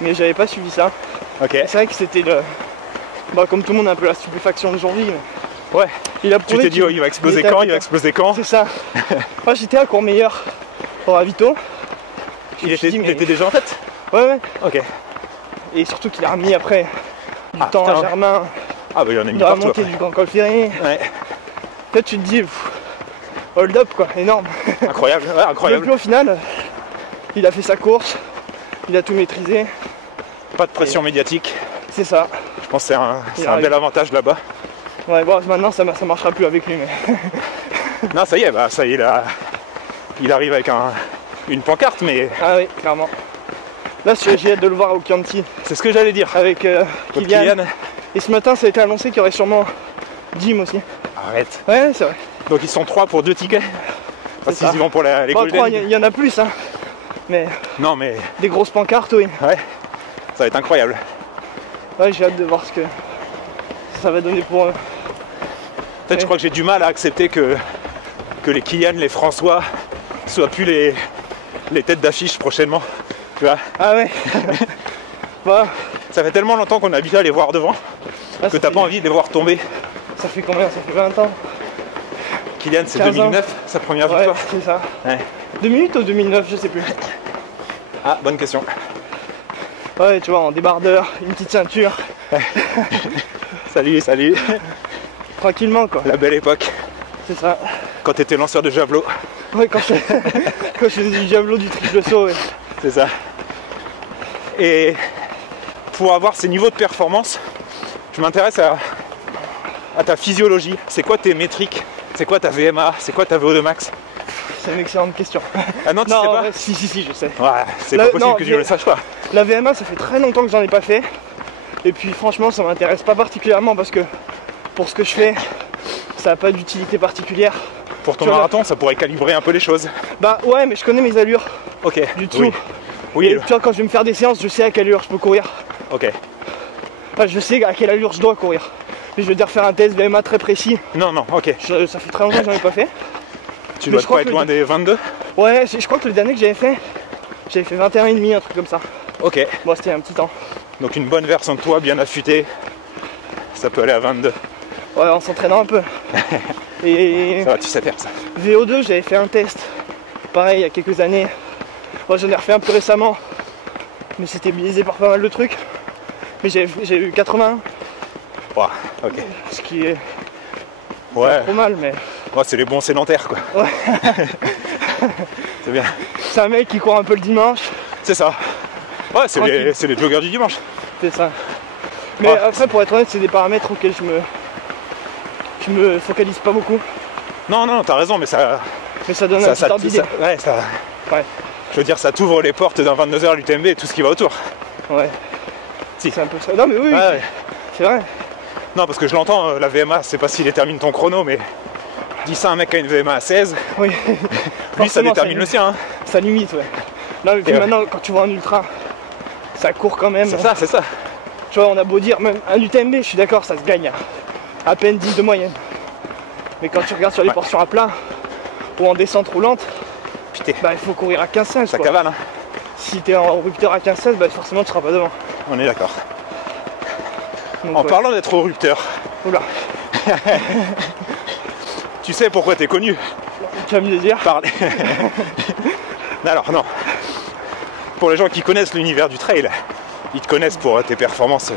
Mais j'avais pas suivi ça. Ok. C'est vrai que c'était le. Comme tout le monde, un peu la stupéfaction d'aujourd'hui. Mais... Ouais. Il a Tu prouvé t'es dit, il va exploser quand? Il va exploser quand? C'est ça. Moi, j'étais à Courmayeur pour Ravito. Il était déjà en tête? Ouais. Ok. Et surtout qu'il a remis après du temps putain. à Germain. Ah bah il en a mis Il a partout remonté après. du Grand Col Ferré. Ouais. Peut-être tu te dis, hold up quoi, énorme. Incroyable, ouais, Et incroyable. puis au final, il a fait sa course, il a tout maîtrisé. Pas de pression médiatique. C'est ça. Je pense que c'est un bel avantage là-bas. Ouais, bon, maintenant ça marchera plus avec lui. Mais... Non, ça y est, il arrive avec une pancarte, mais Ah oui, clairement. Là, j'ai hâte de le voir au Chianti c'est ce que j'allais dire. avec Contre Kylian. Et ce matin, ça a été annoncé qu'il y aurait sûrement Jim aussi. Arrête. Ouais, c'est vrai. Donc ils sont 3 pour 2 tickets. Parce ça. qu'ils y vont pour les Bon, Golden. 3, il y en a plus, hein. Mais Non mais des grosses pancartes, oui. ouais, ça va être incroyable. Ouais, j'ai hâte de voir ce que ça va donner pour eux. Peut-être Ouais. je crois que j'ai du mal à accepter que les Kylian, les François soient plus les têtes d'affiche prochainement. Tu vois, Ah ouais. Bah, ça fait tellement longtemps qu'on a habitué à les voir devant là, que t'as pas envie de les voir tomber. Ça fait combien? Ça fait 20 ans. Kylian c'est 15 ans. 2009, sa première Ouais, victoire. c'est ça. Ouais. 2 minutes ou 2009, je sais plus. Ah, bonne question. Ouais, tu vois, en débardeur, une petite ceinture, Salut, tranquillement quoi. la belle époque, C'est ça. quand t'étais lanceur de javelot, Ouais, quand je faisais du javelot, du triple saut, ouais. c'est ça. Et pour avoir ces niveaux de performance, je m'intéresse à ta physiologie. C'est quoi tes métriques? C'est quoi ta VMA? C'est quoi ta VO2 max? C'est une excellente question. Ah non, tu sais Non, pas? ouais, si, je sais. Ouais, c'est La- pas possible non, que tu ne le saches pas. La VMA, ça fait très longtemps que j'en ai pas fait. Et puis franchement, ça m'intéresse pas particulièrement parce que pour ce que je fais, ça n'a pas d'utilité particulière. Pour ton Tu vois, marathon, ça pourrait calibrer un peu les choses. Bah ouais, mais je connais mes allures Ok. du dessous. Oui. Oui. Et tu vois, quand je vais me faire des séances, je sais à quelle allure je peux courir. Ok. Enfin, je sais à quelle allure je dois courir. Mais je veux dire faire un test VMA très précis. Non, ok. Ça fait très longtemps que j'en ai pas fait. Tu Mais dois je crois pas être que loin des 22? Ouais, je crois que le dernier que j'avais fait 21,5, un truc comme ça. Ok. Bon, c'était un petit temps. Donc une bonne version de toi, bien affûtée, ça peut aller à 22. Ouais, en s'entraînant un peu. Et Ça va, tu sais faire ça. VO2, j'avais fait un test. Pareil, il y a quelques années. Moi, j'en ai refait un peu récemment. Mais c'était biaisé par pas mal de trucs. Mais j'ai eu 81, Ouah, ok. ce qui est Ouais, trop mal, mais ouais, c'est les bons sédentaires quoi. Ouais. C'est bien. c'est un mec qui court un peu le dimanche. C'est ça. Ouais, c'est Tranquille. les joggers du dimanche. C'est ça. Mais Ouais. après, pour être honnête, c'est des paramètres auxquels je me focalise pas beaucoup. Non, t'as raison, mais ça. Mais ça donne un petit ordre d'idée. Ouais, ça. Ouais. Je veux dire, ça t'ouvre les portes d'un 22h à l'UTMB et tout ce qui va autour. Ouais. Si. C'est un peu ça. Non, mais oui, Ouais, ouais. c'est vrai. Non, parce que je l'entends, la VMA, c'est pas s'il détermine ton chrono, mais dis ça à un mec qui a une VMA à 16, Oui. lui ça Forcément, détermine le sien. Hein. Ça limite, ouais. Non, mais puis ouais. maintenant, quand tu vois un ultra, ça court quand même. C'est ça. Tu vois, on a beau dire, même un UTMB, je suis d'accord, ça se gagne à peine 10 de moyenne. Mais quand tu regardes sur les Ouais. portions à plat ou en descente roulante, Putain, bah il faut courir à 15-16. ça quoi. cavale, hein. Si t'es en rupteur à 15-16, bah forcément tu seras pas devant. On est d'accord. Donc, En ouais. parlant d'être au rupteur, Oula, tu sais pourquoi t'es connu? tu vas me le dire. Parler. Alors non. Pour les gens qui connaissent l'univers du trail, ils te connaissent pour tes performances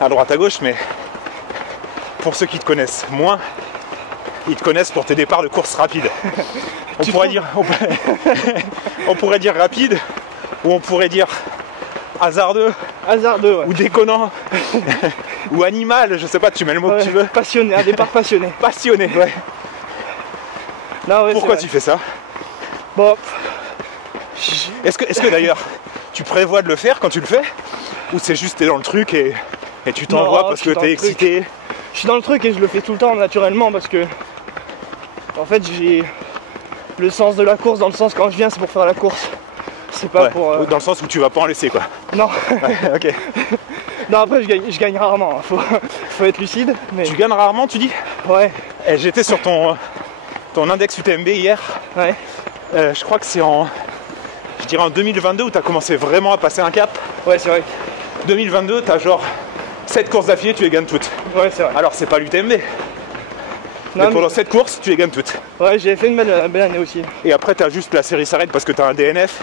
à droite à gauche, mais pour ceux qui te connaissent moins, ils te connaissent pour tes départs de course rapide. On pourrait dire rapide, ou on pourrait dire hasardeux, ouais. ou déconnant, ou animal, je sais pas, tu mets le mot que tu veux. Passionné, un départ passionné. Passionné, ouais. Non, ouais, pourquoi tu fais ça? Bon. Est-ce que d'ailleurs, tu prévois de le faire quand tu le fais? Ou c'est juste t'es dans le truc et tu t'envoies parce que t'es excité? Je suis dans le truc et je le fais tout le temps naturellement parce que en fait j'ai le sens de la course, dans le sens quand je viens c'est pour faire la course. C'est pas pour... Dans le sens où tu vas pas en laisser quoi. Non. Ok. Non, après je gagne rarement, faut être lucide. Mais... Tu gagnes rarement tu dis? Ouais. Et j'étais sur ton index UTMB hier. Ouais. Je crois que c'est en 2022 où tu as commencé vraiment à passer un cap. Ouais, c'est vrai. 2022, tu as genre 7 courses d'affilée, tu les gagnes toutes. Ouais, c'est vrai. Alors, c'est pas l'UTMB. Mais pendant 7 courses, tu les gagnes toutes. Ouais, j'ai fait une belle année aussi. Et après, tu as juste la série s'arrête parce que tu as un DNF.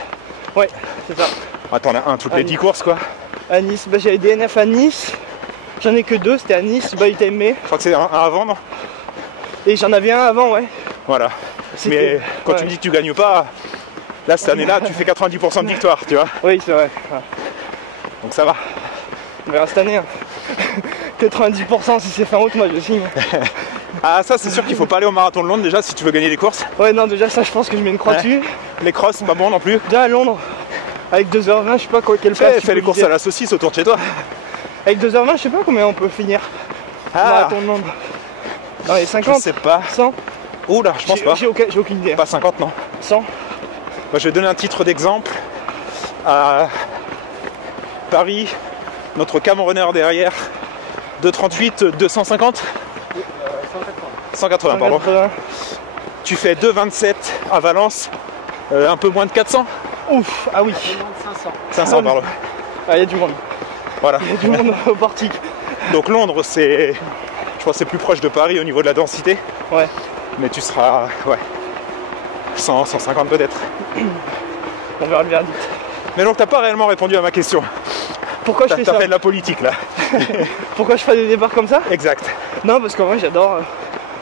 Ouais, c'est ça. Ah, t'en as un toutes les 10 courses, quoi. À Nice, bah, j'avais DNF à Nice. J'en ai que 2, c'était à Nice, UTMB. Je crois que c'est un avant, non? Et j'en avais un avant, ouais. Voilà. Mais quand tu me dis que tu gagnes pas, là, cette année-là, tu fais 90% de victoire, tu vois. Oui, c'est vrai. Ouais. Donc ça va. On verra cette année. Hein. 90% si c'est fin août, moi je signe. Ah, ça, c'est sûr qu'il faut pas aller au marathon de Londres déjà si tu veux gagner des courses. Ouais, non, déjà ça, je pense que je mets une croix dessus. Les crosses, c'est pas bon non plus. Déjà à Londres, avec 2h20, je sais pas quelle place. Fais les courses à la saucisse autour de chez toi. Avec 2h20, je sais pas combien on peut finir. Marathon de Londres. Dans les 50? Je sais pas. 100? Oula, je pense pas. J'ai aucune idée. Pas 50, non. 100? Moi, je vais donner un titre d'exemple. À Paris, notre camrunner derrière, 2,38, 250 180, pardon. Tu fais 2,27 à Valence, un peu moins de 400. Ouf, ah oui. 500, pardon. Ah, il y a du monde. Voilà. Il y a du monde au portique. Donc Londres, je pense que c'est plus proche de Paris au niveau de la densité. Ouais. Mais tu seras, 100, 150 peut-être. On verra le verdict. Mais donc t'as pas réellement répondu à ma question. Pourquoi je fais ça? T'as fait de la politique là. Pourquoi je fais des départs comme ça? Exact. Non, parce qu'en vrai j'adore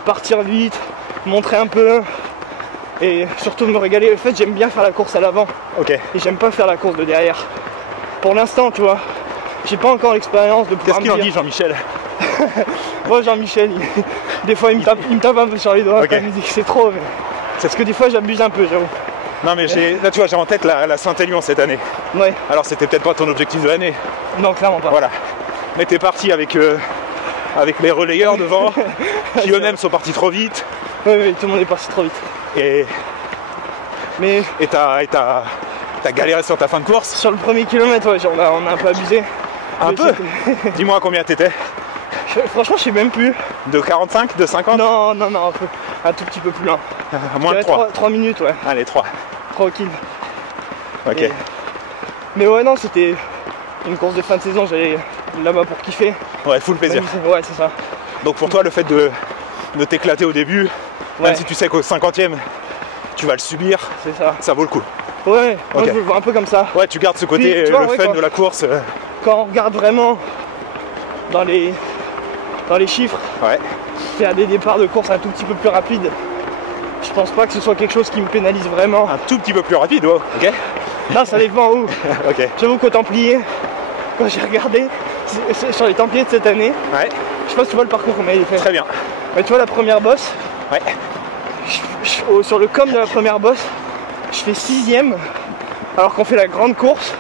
partir vite, montrer un peu et surtout me régaler. En fait, j'aime bien faire la course à l'avant. Ok. Et j'aime pas faire la course de derrière. Pour l'instant, tu vois, j'ai pas encore l'expérience de pouvoir. Qu'est-ce qu'il en dit, Jean-Michel? Moi, Jean-Michel, des fois il me tape un peu sur les doigts. Okay. Il me dit que c'est trop. Mais... Parce que des fois j'abuse un peu, j'avoue. Non mais là tu vois, j'ai en tête la Saint-Élion cette année. Ouais. Alors c'était peut-être pas ton objectif de l'année. Non, clairement pas. Voilà. Mais t'es parti avec les relayeurs devant, qui eux-mêmes sont partis trop vite. Oui, tout le monde est parti trop vite. Et t'as galéré sur ta fin de course. Sur le premier kilomètre, ouais, on a un peu abusé. Un peu. Dis-moi à combien t'étais. Franchement, je sais même plus. De 45, de 50? Non, un tout petit peu plus loin. Moins de 3. 3 minutes, ouais. Allez, 3. 3 au kill. Ok. Mais ouais, non, c'était une course de fin de saison, j'allais là-bas pour kiffer. Ouais, full plaisir. Ouais, c'est ça. Donc pour toi, le fait de t'éclater au début, même si tu sais qu'au 50e, tu vas le subir, c'est ça. Ça vaut le coup. Ouais, moi je le vois un peu comme ça. Ouais, tu gardes ce côté, puis, vois, le fun de la course. Quand on regarde vraiment dans les chiffres, faire des départs de course un tout petit peu plus rapides, je pense pas que ce soit quelque chose qui me pénalise vraiment. Un tout petit peu plus rapide, ouais. Ok. Non, ça dépend où. Ok. J'avoue qu'au Templier, quand j'ai regardé sur les Templiers de cette année, je sais pas si tu vois le parcours qu'on m'avait fait. Très bien. Mais tu vois la première bosse, sur le com de la première bosse, je fais 6ème alors qu'on fait la grande course.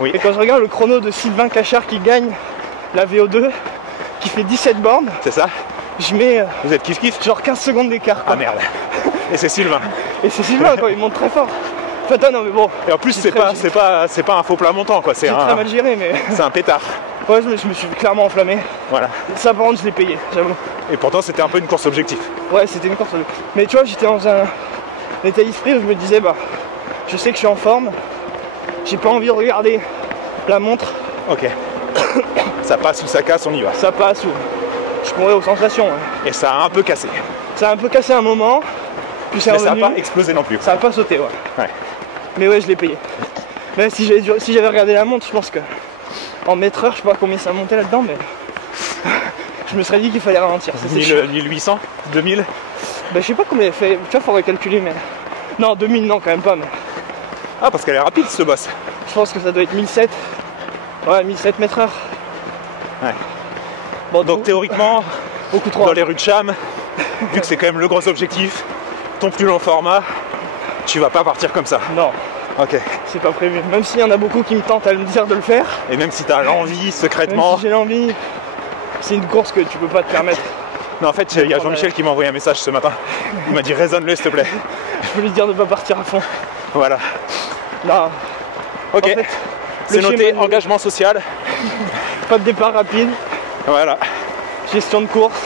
Oui. Et quand je regarde le chrono de Sylvain Cachard qui gagne la VO2, qui fait 17 bornes, c'est ça. Je mets vous êtes kiff genre 15 secondes d'écart. Ah merde. Et c'est Sylvain. Et c'est Sylvain quoi, il monte très fort. Enfin non mais bon. Et en plus c'est pas un faux plat montant quoi, c'est très mal géré mais. C'est un pétard. Ouais, je me suis clairement enflammé. Voilà. Ça par contre je l'ai payé, j'avoue. Et pourtant c'était un peu une course objectif. Ouais, c'était une course. Mais tu vois, j'étais dans un état d'esprit où je me disais je sais que je suis en forme. J'ai pas envie de regarder la montre. Ok. Ça passe ou ça casse, on y va. Ça passe ou je courais aux sensations. Et ça a un peu cassé. Ça a un peu cassé un moment. Puis c'est revenu. Ça n'a pas explosé non plus. Ça a pas sauté, ouais. Mais ouais, je l'ai payé. Mais si j'avais regardé la montre, je pense que en mètre heure, je sais pas combien ça montait là-dedans, mais je me serais dit qu'il fallait ralentir. 1800 2000 Bah, je sais pas combien elle fait, tu vois, faudrait calculer, mais. Non, 2000, non, quand même pas, mais. Ah, parce qu'elle est rapide, ce boss. Je pense que ça doit être 1007. Ouais, 1007 mètres/heure. Ouais. Bon, Donc, théoriquement, beaucoup trop. dans les rues de Cham, vu que c'est quand même le gros objectif, ton plus long format, tu vas pas partir comme ça. Non, Ok. c'est pas prévu. Même s'il y en a beaucoup qui me tentent à me dire de le faire, Et même si t'as l'envie même secrètement. si j'ai l'envie, c'est une course que tu peux pas te permettre. Non, en fait, il y a Jean-Michel qui m'a envoyé un message ce matin. Il m'a dit raisonne-le, s'il te plaît. Je peux lui dire de pas partir à fond. Voilà. Non, Ok. en fait, C'est le noté, schéma- engagement social. pas de départ rapide, Voilà. gestion de course.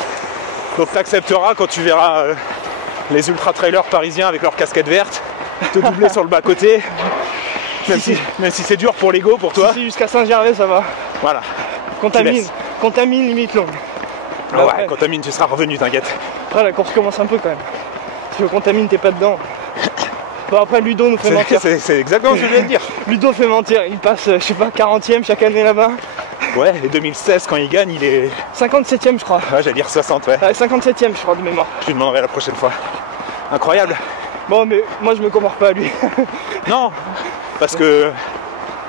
Donc t'accepteras quand tu verras les ultra-trailers parisiens avec leurs casquettes vertes te doubler sur le bas-côté. Même si c'est dur pour l'ego, pour toi. Si jusqu'à Saint-Gervais, ça va. Voilà. Contamine, laisses. contamine limite longue. Ah ouais, Après- Contamine, tu seras revenu, t'inquiète. Après, la course commence un peu quand même. Parce que contamine, t'es pas dedans. Bon, après, Ludo nous fait mentir. C'est exactement ce que je viens de dire. Ludo fait mentir. Il passe, je sais pas, 40e chaque année là-bas. Ouais, et 2016, quand il gagne, il est. 57e, je crois. Ouais, j'allais dire 60, ouais. Ouais, 57e, je crois, de mémoire. Je lui demanderai la prochaine fois. Incroyable. Bon, mais moi, je me compare pas à lui. Non, parce que.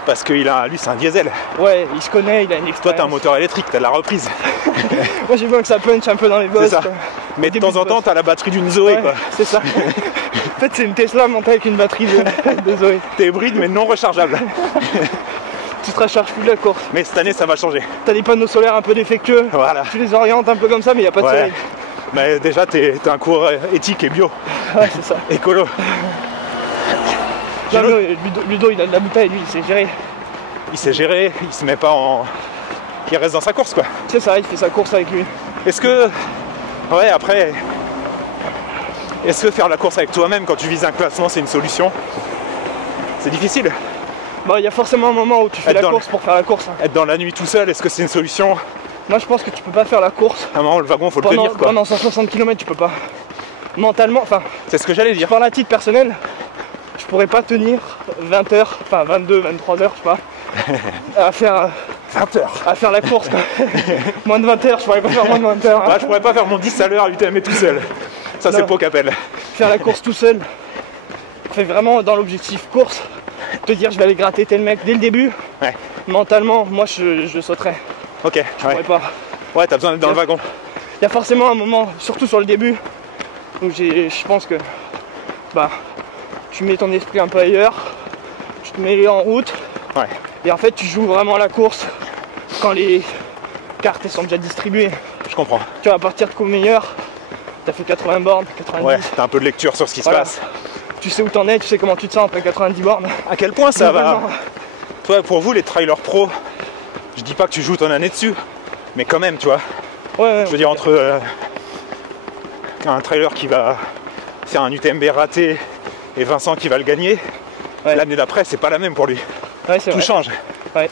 Parce que lui, c'est un diesel. Ouais, il se connaît, il a une Toi, expérience. t'as un moteur électrique, t'as de la reprise. Moi, j'ai besoin que ça punch un peu dans les bosses. C'est ça. quoi. Mais de début temps en de temps, boss. t'as la batterie d'une Zoé, Ouais, quoi. c'est ça. En fait, c'est une Tesla montée avec une batterie de Zoé. T'es hybride, mais non rechargeable. Tu te recharges plus de la course. Mais cette année, ça va changer. T'as des panneaux solaires un peu défectueux. Voilà. Tu les orientes un peu comme ça, mais il n'y a pas de Ouais. soleil. Mais déjà, t'es un coureur éthique et bio, Ouais, c'est ça. écolo. Non, mais Ludo, il a de la bouteille, lui, il sait gérer. Il sait gérer, il se met pas en. Il reste dans sa course, quoi. C'est ça, il fait sa course avec lui. Est-ce que. Ouais, après. Est-ce que faire la course avec toi-même quand tu vises un classement, c'est une solution? C'est difficile. Bon, il y a forcément un moment où tu fais Être la dans course pour faire la course. hein. Être dans la nuit tout seul, est-ce que c'est une solution? Moi, je pense que tu peux pas faire la course À un moment, le wagon, faut le pendant, tenir, quoi. pendant 160 km, tu peux pas. Mentalement, enfin, C'est ce que j'allais dire. par la titre personnelle, je pourrais pas tenir 20 heures, enfin 22, 23 heures, je sais pas, à faire 20 heures. à faire la course quoi. Moins de 20 heures, je pourrais pas faire moins de 20 heures. hein. Bah, je pourrais pas faire mon 10 à l'heure à l'UTMB tout seul. Ça, c'est Non. Pau qu'appelle. Faire la course tout seul. Fait vraiment dans l'objectif course. Te dire je vais aller gratter tel mec dès le début. Ouais. Mentalement, moi je sauterais. Ok, Je ouais. pourrais pas. Ouais, t'as besoin d'être dans le wagon. Il y a forcément un moment, surtout sur le début, où je pense que bah tu mets ton esprit un peu ailleurs, tu te mets en route, Ouais. et en fait tu joues vraiment la course quand les cartes elles sont déjà distribuées. Je comprends. Tu vois, à partir de co-meilleur, t'as fait 80 bornes, 90, Ouais, t'as un peu de lecture sur ce qui Voilà. se passe. tu sais où t'en es, tu sais comment tu te sens après 90 bornes. À quel point ça va? Globalement, Toi, pour vous, les trailers pro, je dis pas que tu joues ton année dessus, mais quand même, tu vois. Ouais, Je veux dire, entre un trailer qui va faire un UTMB raté et Vincent qui va le gagner, Ouais. l'année d'après, c'est pas la même pour lui. ouais, c'est Tout vrai. change. Ouais.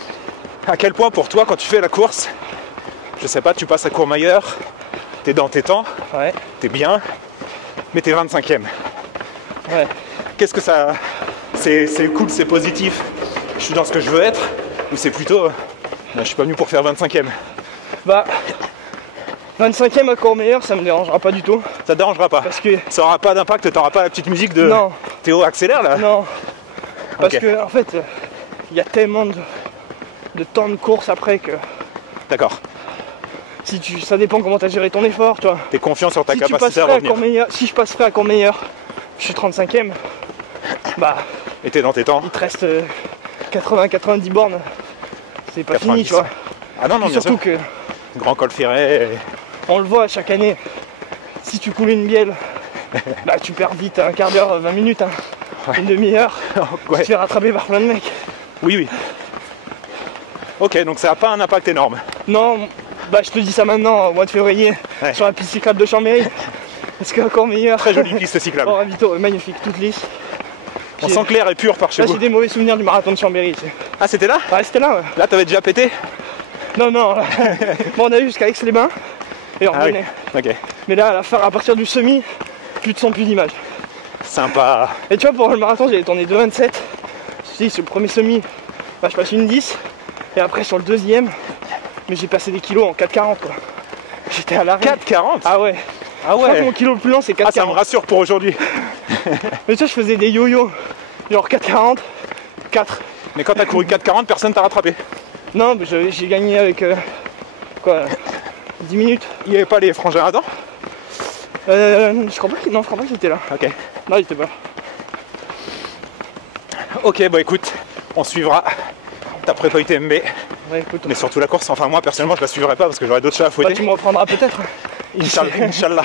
À quel point pour toi, quand tu fais la course, je sais pas, tu passes à Courmayeur, t'es dans tes temps, Ouais, t'es bien, mais t'es 25e. ouais. Qu'est-ce que ça. C'est cool, c'est positif, je suis dans ce que je veux être, ou c'est plutôt. Je suis pas venu pour faire 25e. Bah 25e à Courmayeur, ça me dérangera pas du tout. Ça te dérangera pas. Parce que Ça aura pas d'impact, t'auras pas la petite musique de non, Théo accélère là. non. Parce Ok. que en fait, il y a tellement de temps de course après que D'accord. ça dépend comment tu as géré ton effort, tu vois. T'es confiant sur ta Si, capacité à revenir. si je passerais à Courmayeur, je suis 35e, bah Et t'es dans tes temps. il te reste 80-90 bornes. C'est pas 90. fini, tu vois. Ah non, non, Puis bien surtout sûr. que Grand col ferré. on le voit chaque année, si tu coules une bielle, bah tu perds vite un quart d'heure, 20 minutes, hein. Ouais. Une demi-heure, tu Ouais. te fais rattraper par plein de mecs. Oui, oui. Ok, donc ça n'a pas un impact énorme. Non, bah je te dis ça maintenant, au mois de février, Ouais. sur la piste cyclable de Chambéry. Parce que encore meilleur. Très jolie piste cyclable. Oh, Ravito, magnifique, toute lisse. On sent clair et pur par chez Là, vous. j'ai des mauvais souvenirs du marathon de Chambéry. Ah, c'était là? Ah, c'était là, ouais. Là, t'avais déjà pété? Non, non. Là. Bon, on a eu jusqu'à Aix-les-Bains et on Ah oui. revenait. Ok. Mais là, à la fin, à partir du semi, plus de son, plus d'image. Sympa. Et tu vois, pour le marathon, j'avais tourné 2,27. Si, sur le premier semi, bah, je passe une 10. Et après, sur le deuxième, mais j'ai passé des kilos en 4,40 quoi. J'étais à l'arrêt. 4,40? Ah ouais. Ah Je crois que ouais. mon kilo le plus long c'est 4,40. Ah, ça me rassure pour aujourd'hui. Mais tu sais, je faisais des yo-yo, genre 4,40, 4. Mais quand t'as couru 4,40, personne t'a rattrapé. Non, mais j'ai gagné avec quoi 10 minutes. Il n'y avait pas les frangins Adam? Je crois pas que j'étais là. Ok. Non, j'étais pas là. Ok, bah écoute, on suivra ta prépa UTMB, Ouais, écoute, mais surtout la course. Enfin, moi personnellement, je la suivrai pas parce que j'aurai d'autres chats à bah, fouetter. tu me reprendras peut-être. Inch'Allah.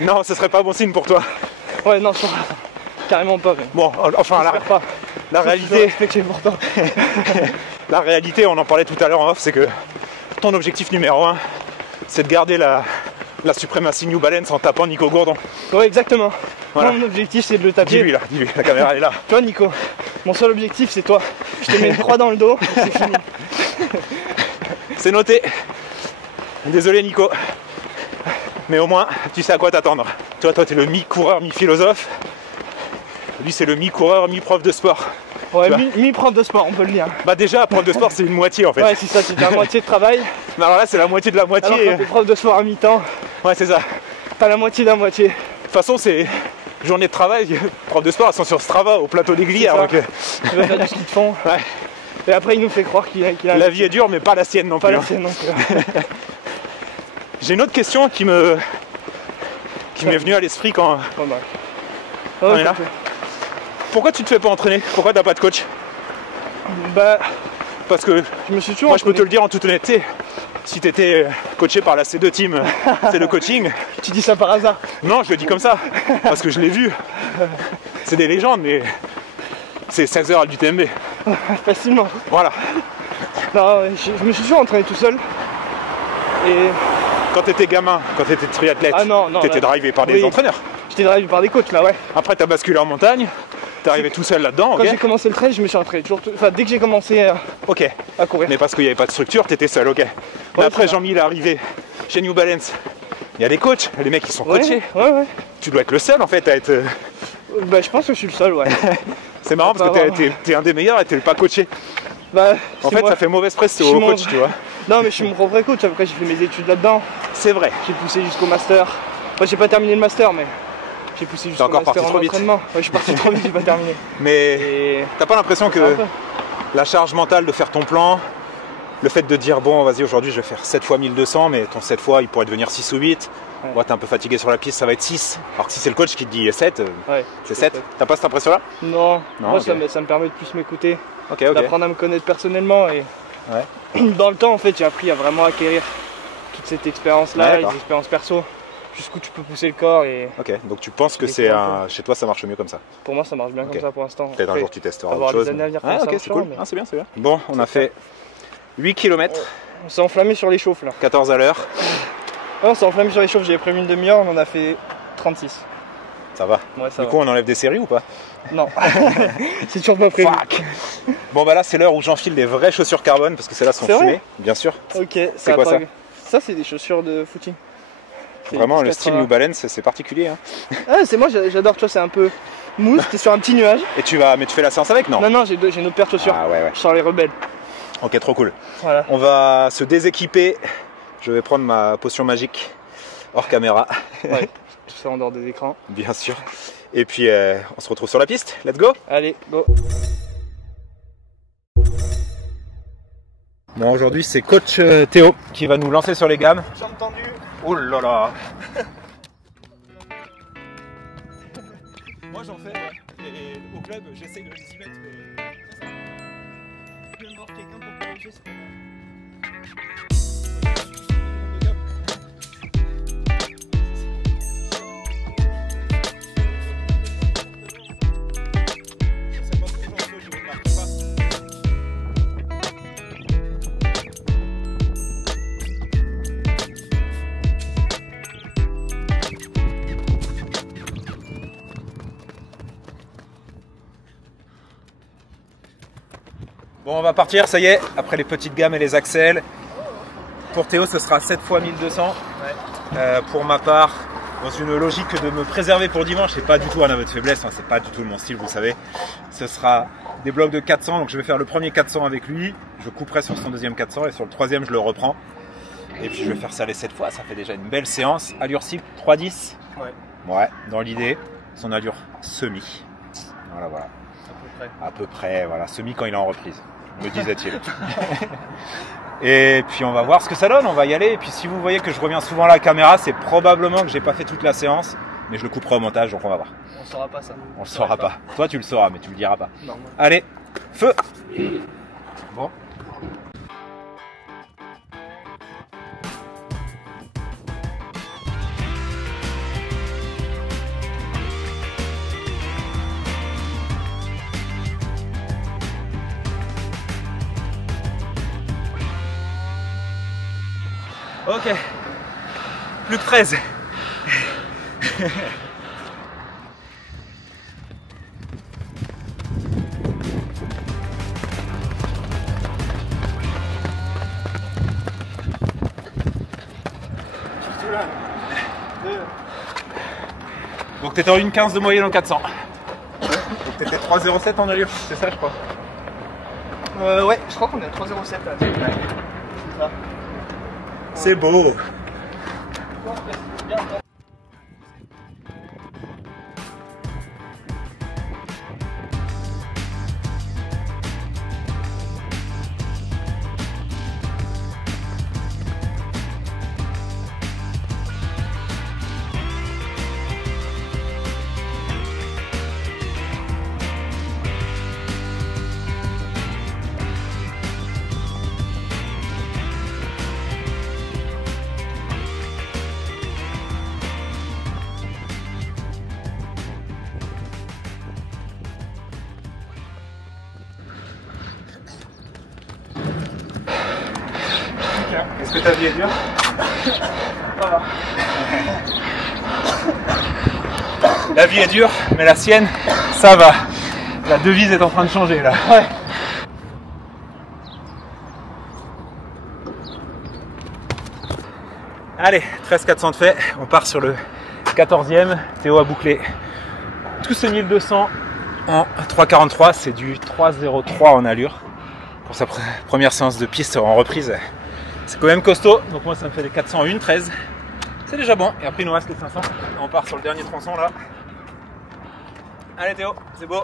Non, ce serait pas bon signe pour toi. Ouais, non, carrément pas. Mais... Bon, enfin, J'espère pas. la Je réalité, respecte que c'est important. la réalité, on en parlait tout à l'heure en off, c'est que ton objectif numéro 1, c'est de garder la suprématie New Balance en tapant Nico Gourdon. Ouais, exactement. Voilà. Mon objectif c'est de le taper. Dis-lui là, dis-lui, la caméra est là. Tu vois, Nico, mon seul objectif c'est toi. Je te mets une croix dans le dos, et c'est fini. C'est noté. Désolé Nico. Mais au moins, tu sais à quoi t'attendre. Toi, t'es le mi-coureur, mi-philosophe. Lui, c'est le mi-coureur, mi-prof de sport. Ouais, mi-prof de sport, on peut le dire. Bah déjà, prof de sport, c'est une moitié en fait. Ouais, c'est ça, c'est la moitié de travail. Mais alors là, c'est la moitié de la Alors moitié. quand t'es prof de sport à mi-temps, Ouais, c'est ça. t'as la moitié de la moitié. De toute façon, c'est journée de travail. Prof de sport, elles sont sur Strava, au plateau des Glières. ça. Donc, Il va faire du ski de fond. ouais. Et après, il nous fait croire qu'il a La vie est dure, mais pas la sienne non pas plus. la sienne non plus. J'ai une autre question qui m'est venue à l'esprit quand. Bon, bah. On est là. Pourquoi tu te fais pas entraîner? Pourquoi t'as pas de coach? Bah, Parce que je me suis toujours moi, je peux te entraîné. le dire en toute honnêteté. Si t'étais coaché par la C2 Team, c'est le coaching. Tu dis ça par hasard. Non, je le dis comme ça, parce que je l'ai vu. C'est des légendes, mais c'est 16 heures à l'UTMB. Facilement. Voilà. Non, je me suis toujours entraîné tout seul. Et Quand t'étais gamin, quand t'étais triathlète, Ah non, t'étais là- drivé par des oui. entraîneurs. j'étais drivé par des coachs là, ouais. Après, t'as basculé en montagne, t'es arrivé tout seul là-dedans, Quand ok. j'ai commencé le trail, je me suis entraîné toujours. Enfin, dès que j'ai commencé Ok. à courir. Mais parce qu'il n'y avait pas de structure, t'étais seul, ok. Mais après, c'est ça. Jean-Mi, il est arrivé chez New Balance. Il y a des coachs, les mecs, ils sont Ouais, coachés. ouais. Tu dois être le seul, en fait, à être. Bah, je pense que je suis le seul, ouais. C'est marrant parce que t'es un des meilleurs et t'es pas coaché. Bah, En c'est fait, moi. ça fait mauvaise presse Je au suis coach, mon- tu vois. Non, mais je suis mon propre coach. Après, j'ai fait mes études là-dedans. C'est vrai. J'ai poussé jusqu'au master. Enfin, j'ai pas terminé le master, mais j'ai poussé jusqu'au encore master parti en trop vite. entraînement. Ouais, je suis parti trop vite, j'ai pas terminé. Mais Et t'as pas l'impression un que peu. la charge mentale de faire ton plan, le fait de dire bon vas-y aujourd'hui je vais faire 7 fois 1200 mais ton 7 fois il pourrait devenir 6 ou 8, Ouais. ouais, t'es un peu fatigué sur la piste, ça va être 6. Alors que si c'est le coach qui te dit 7, Ouais, c'est 7. T'as pas cette impression là? Non, Non, moi ok. ça me permet de plus m'écouter, Ok, ok. d'apprendre à me connaître personnellement et dans le temps en fait j'ai appris à vraiment acquérir toute cette expérience Ouais, là, d'accord. les expériences perso, jusqu'où tu peux pousser le corps et Ok, donc tu penses que Et c'est pour un... chez toi ça marche mieux comme ça? pour moi ça marche bien Ok. comme ça pour l'instant. Peut-être un Après, jour tu testeras avoir autre les chose. années à venir Ah comment ça ok, c'est marchera, cool. mais- Ah, c'est bien, c'est bien. Bon, on a fait 8 km, On s'est enflammé sur les chauffes là. 14 à l'heure. Ouais, on s'est enflammé sur les chauffes, j'avais prévu une demi-heure, on en a fait 36. Ça va. Ouais, ça Du va. coup on enlève des séries ou pas? Non, c'est toujours pas prévu. Fuck. Bon bah là c'est l'heure où j'enfile des vraies chaussures carbone parce que celles-là sont C'est vrai fumées, bien sûr. Ok, C'est quoi ça? Ça c'est des chaussures de footing. C'est Vraiment des le style 80. New Balance c'est particulier hein. Ah, c'est moi j'adore, tu vois, c'est un peu mousse, t'es sur un petit nuage. Et tu fais la séance avec? Non. Non, j'ai une autre paire de chaussures. Ah ouais ouais. Je sors les rebelles. Ok, trop cool. Voilà. On va se déséquiper. Je vais prendre ma potion magique hors caméra, Ouais, tout ça en dehors des écrans. bien sûr. Et puis on se retrouve sur la piste. Let's go. Allez, go. Bon, aujourd'hui c'est coach Théo qui va nous lancer sur les gammes. Jambes tendues. Oh là là. Moi j'en fais, et au club j'essaye de les y mettre. Je vais voir quelqu'un pour corriger ce Bon, on va partir, ça y est, après les petites gammes et les accels. Pour Théo, ce sera 7 fois 1200. Pour ma part, dans une logique de me préserver pour dimanche, c'est pas du tout un aveu de faiblesse, hein, c'est pas du tout mon style, vous le savez. Ce sera des blocs de 400, donc je vais faire le premier 400 avec lui, je couperai sur son deuxième 400 et sur le troisième je le reprends. Et puis je vais faire ça les 7 fois, ça fait déjà une belle séance. Allure cible 3-10. Ouais. Ouais, dans l'idée, son allure semi. Voilà, voilà. À peu près, voilà, semi quand il est en reprise, me disait-il. Et puis on va voir ce que ça donne, on va y aller. Et puis si vous voyez que je reviens souvent à la caméra, c'est probablement que j'ai pas fait toute la séance, mais je le couperai au montage, donc on va voir. On saura pas ça. On le saura pas. Toi tu le sauras, mais tu le diras pas. Non, moi. Allez, feu. Bon. Ok, plus que 13. Donc t'étais en 1,15 de moyenne en 400. Donc t'étais 3,07 en allure, c'est ça je crois. Ouais, je crois qu'on est à 3,07 là. C'est ça. C'est beau. Est-ce que ta vie est dure? Ça va. La vie est dure, mais la sienne, ça va. La devise est en train de changer là. Ouais. Allez, 13 400 de fait, on part sur le 14e. Théo a bouclé tous ces 1200 en 3,43, c'est du 3,03 en allure. Pour sa première séance de piste en reprise, c'est quand même costaud. Donc moi ça me fait des 401, 13. C'est déjà bon. Et après il nous reste les 500. On part sur le dernier tronçon là. Allez Théo, c'est beau.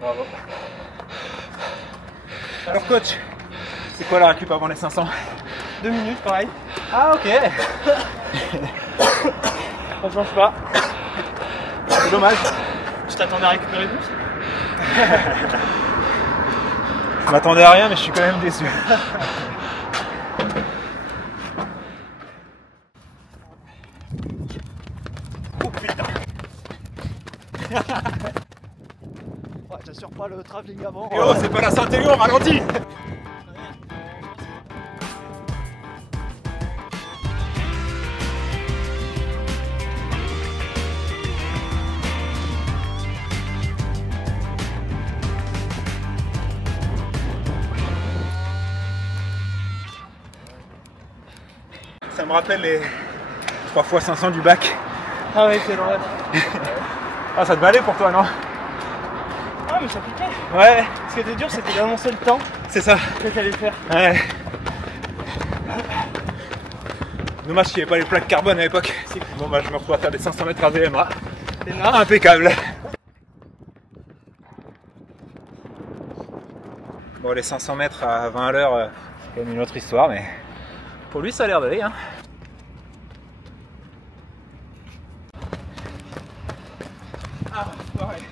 Bravo. Alors coach, c'est quoi la récup avant les 500? 2 minutes pareil. Ah ok. Ça change pas. C'est dommage. Tu t'attendais à récupérer plus? Je m'attendais à rien mais je suis quand même déçu. Oh putain. Ouais, j'assure pas le travelling avant. Et oh, c'est pas la Saint-Élion, ralentis. Ça me rappelle les 3 fois 500 du bac. Ah ouais, c'est vrai. Ah, ça devait aller pour toi, non? Ah mais ça piquait. Ouais, Ce qui était dur c'était d'annoncer le temps c'est ça. que t'allais faire. Ouais. Dommage qu'il n'y avait pas les plaques carbone à l'époque. Bon bah je me retrouve à faire des 500 mètres à VMA. C'est naze. Impeccable. Bon les 500 mètres à 20 à l'heure, c'est quand même une autre histoire, mais pour lui ça a l'air d'aller. Hein. Ah, pareil.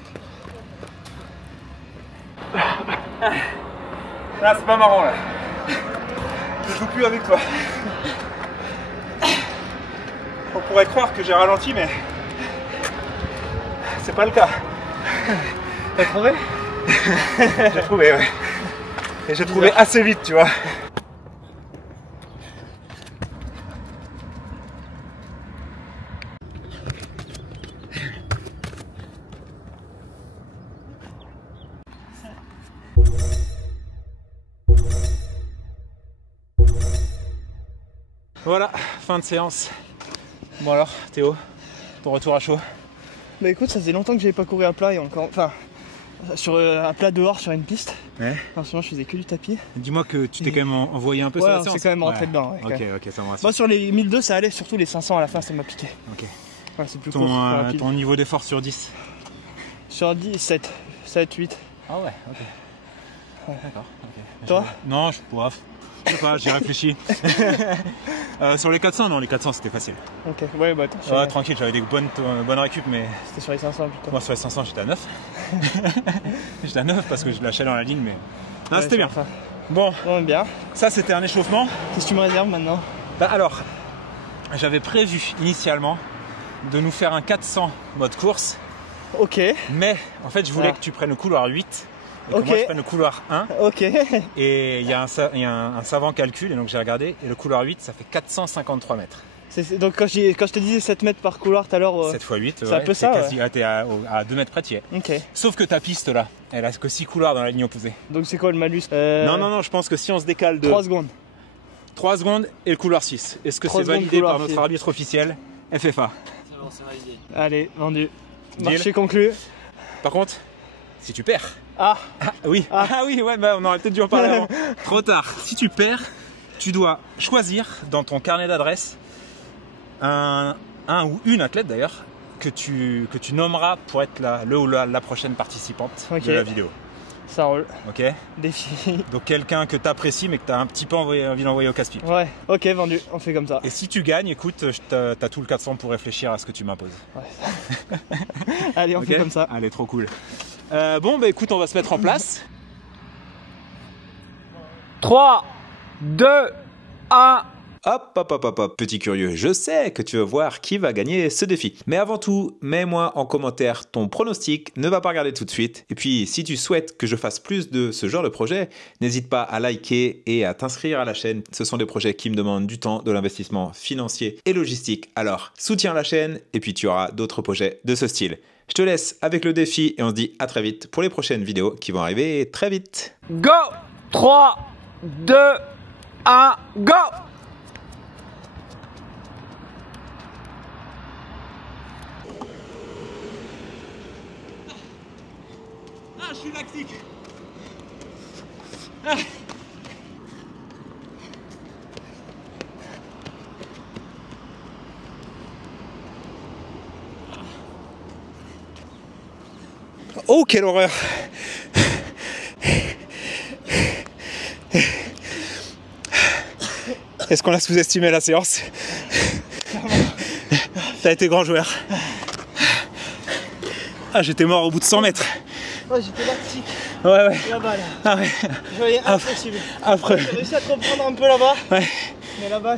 Là c'est pas marrant là. Je joue plus avec toi. On pourrait croire que j'ai ralenti mais c'est pas le cas. T'as trouvé? J'ai trouvé, ouais. Et j'ai trouvé assez vite, tu vois. Voilà, fin de séance. Bon alors, Théo, ton retour à chaud? Bah écoute, ça faisait longtemps que j'avais pas couru à plat et encore, enfin, sur à plat dehors sur une piste. Ouais. En ce moment, je faisais que du tapis. Dis-moi que tu t'es quand même envoyé un peu Ouais, sur la on séance. s'est quand même rentré dedans. Ouais, Ok, ça me rassure. Moi sur les 1002 ça allait, surtout les 500 à la fin ça m'a piqué. Ok. Ouais, c'est plus court, plus rapide. Ton niveau d'effort sur 10? Sur 10, 7, 8. Ah ouais, ok. Ouais. D'accord, ok. Toi? Non, je sais pas, j'y réfléchis. Sur les 400, non, les 400 c'était facile. Ok, ouais, bah attends. Ouais, tranquille, j'avais des bonnes récup, mais. C'était sur les 500 plutôt. Moi sur les 500 j'étais à 9. J'étais à 9 parce que je lâchais dans la ligne, mais. Non, Ouais, c'était bien. Enfin. Bon, On est bien. ça c'était un échauffement. Qu'est-ce que tu me réserves maintenant? Bah alors, j'avais prévu initialement de nous faire un 400 mode course. Ok. Mais en fait, je voulais Ah. que tu prennes le couloir 8 et que Ok. moi je prenne le couloir 1. Ok. Et il y a un savant calcul, et donc j'ai regardé, et le couloir 8 ça fait 453 mètres. Donc quand je te disais 7 mètres par couloir tout à l'heure. 7 x 8, c'est un peu ça, quasi, t'es à 2 mètres près, tu y es. Ok. Sauf que ta piste là, elle a que 6 couloirs dans la ligne opposée. Donc c'est quoi le malus? Non, je pense que si on se décale de 3 secondes. 3 secondes et le couloir 6, est-ce que 3 c'est secondes, validé couloir par notre 6. arbitre officiel, FFA? C'est bon, c'est validé. Allez, vendu. Deal. Marché conclu. Par contre, si tu perds. Ah. Ah oui, Ah. ouais, bah on aurait peut-être dû en parler avant. Trop tard. Si tu perds, tu dois choisir dans ton carnet d'adresse un ou une athlète d'ailleurs que tu nommeras pour être le ou la prochaine participante Ok. de la vidéo. Ça roule. Ok. Défi. Donc quelqu'un que tu apprécies mais que tu as un petit peu envie d'envoyer au casse-pipe. Ouais. Ok, vendu. On fait comme ça. Et si tu gagnes, écoute, t'as tout le 400 pour réfléchir à ce que tu m'imposes. Ouais. Allez, on Ok. fait comme ça. Allez, trop cool. Bon, bah écoute, on va se mettre en place. 3, 2, 1. Hop, petit curieux, je sais que tu veux voir qui va gagner ce défi. Mais avant tout, mets-moi en commentaire ton pronostic, ne va pas regarder tout de suite. Et puis, si tu souhaites que je fasse plus de ce genre de projet, n'hésite pas à liker et à t'inscrire à la chaîne. Ce sont des projets qui me demandent du temps, de l'investissement financier et logistique. Alors, soutiens la chaîne et puis tu auras d'autres projets de ce style. Je te laisse avec le défi et on se dit à très vite pour les prochaines vidéos qui vont arriver très vite. Go! 3, 2, 1, go! Ah, je suis lactique. Oh, quelle horreur! Est-ce qu'on a sous-estimé la séance? T'as été grand joueur. Ah, j'étais mort au bout de 100 mètres. Ouais, j'étais lactique. Ouais. Là-bas, là. Ah ouais. Je voyais impossible. Affreux. J'ai réussi à te reprendre un peu là-bas. Ouais. Mais là-bas,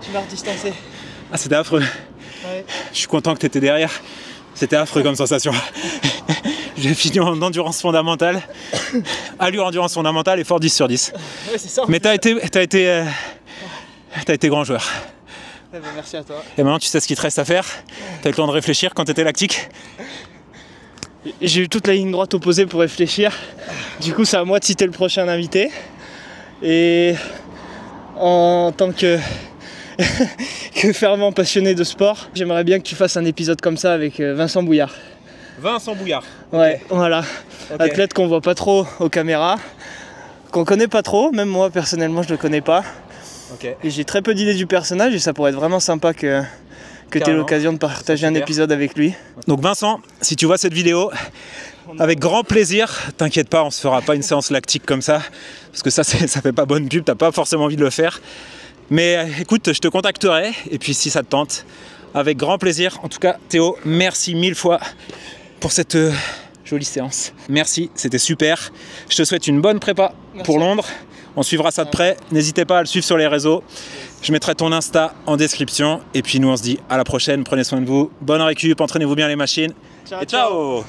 tu m'as redistancé. Ah, c'était affreux. Ouais. Je suis content que t'étais derrière. C'était affreux comme sensation. J'ai fini en endurance fondamentale. Allure endurance fondamentale et fort 10 sur 10. Ouais, c'est ça. Mais t'as été grand joueur. Eh ben, merci à toi. Et maintenant tu sais ce qu'il te reste à faire. T'as eu le temps de réfléchir quand t'étais lactique. J'ai eu toute la ligne droite opposée pour réfléchir. Du coup, c'est à moi de citer le prochain invité. Et en tant que fervent passionné de sport, j'aimerais bien que tu fasses un épisode comme ça avec Vincent Bouillard. Vincent Bouillard. Ouais, voilà. Ok. Athlète qu'on voit pas trop aux caméras, qu'on connaît pas trop, même moi personnellement je le connais pas. Ok. Et j'ai très peu d'idées du personnage et ça pourrait être vraiment sympa que tu aies Carrément. l'occasion de partager un Super. épisode avec lui. Donc Vincent, si tu vois cette vidéo, avec grand plaisir, t'inquiète pas, on se fera pas une séance lactique comme ça, parce que ça fait pas bonne pub, t'as pas forcément envie de le faire. Mais écoute, je te contacterai, et puis si ça te tente, avec grand plaisir. En tout cas, Théo, merci 1000 fois pour cette jolie séance. Merci, c'était super. Je te souhaite une bonne prépa pour Londres. On suivra ça de près. N'hésitez pas à le suivre sur les réseaux. Je mettrai ton Insta en description. Et puis nous, on se dit à la prochaine. Prenez soin de vous. Bonne récup, entraînez-vous bien les machines. Ciao, Et ciao.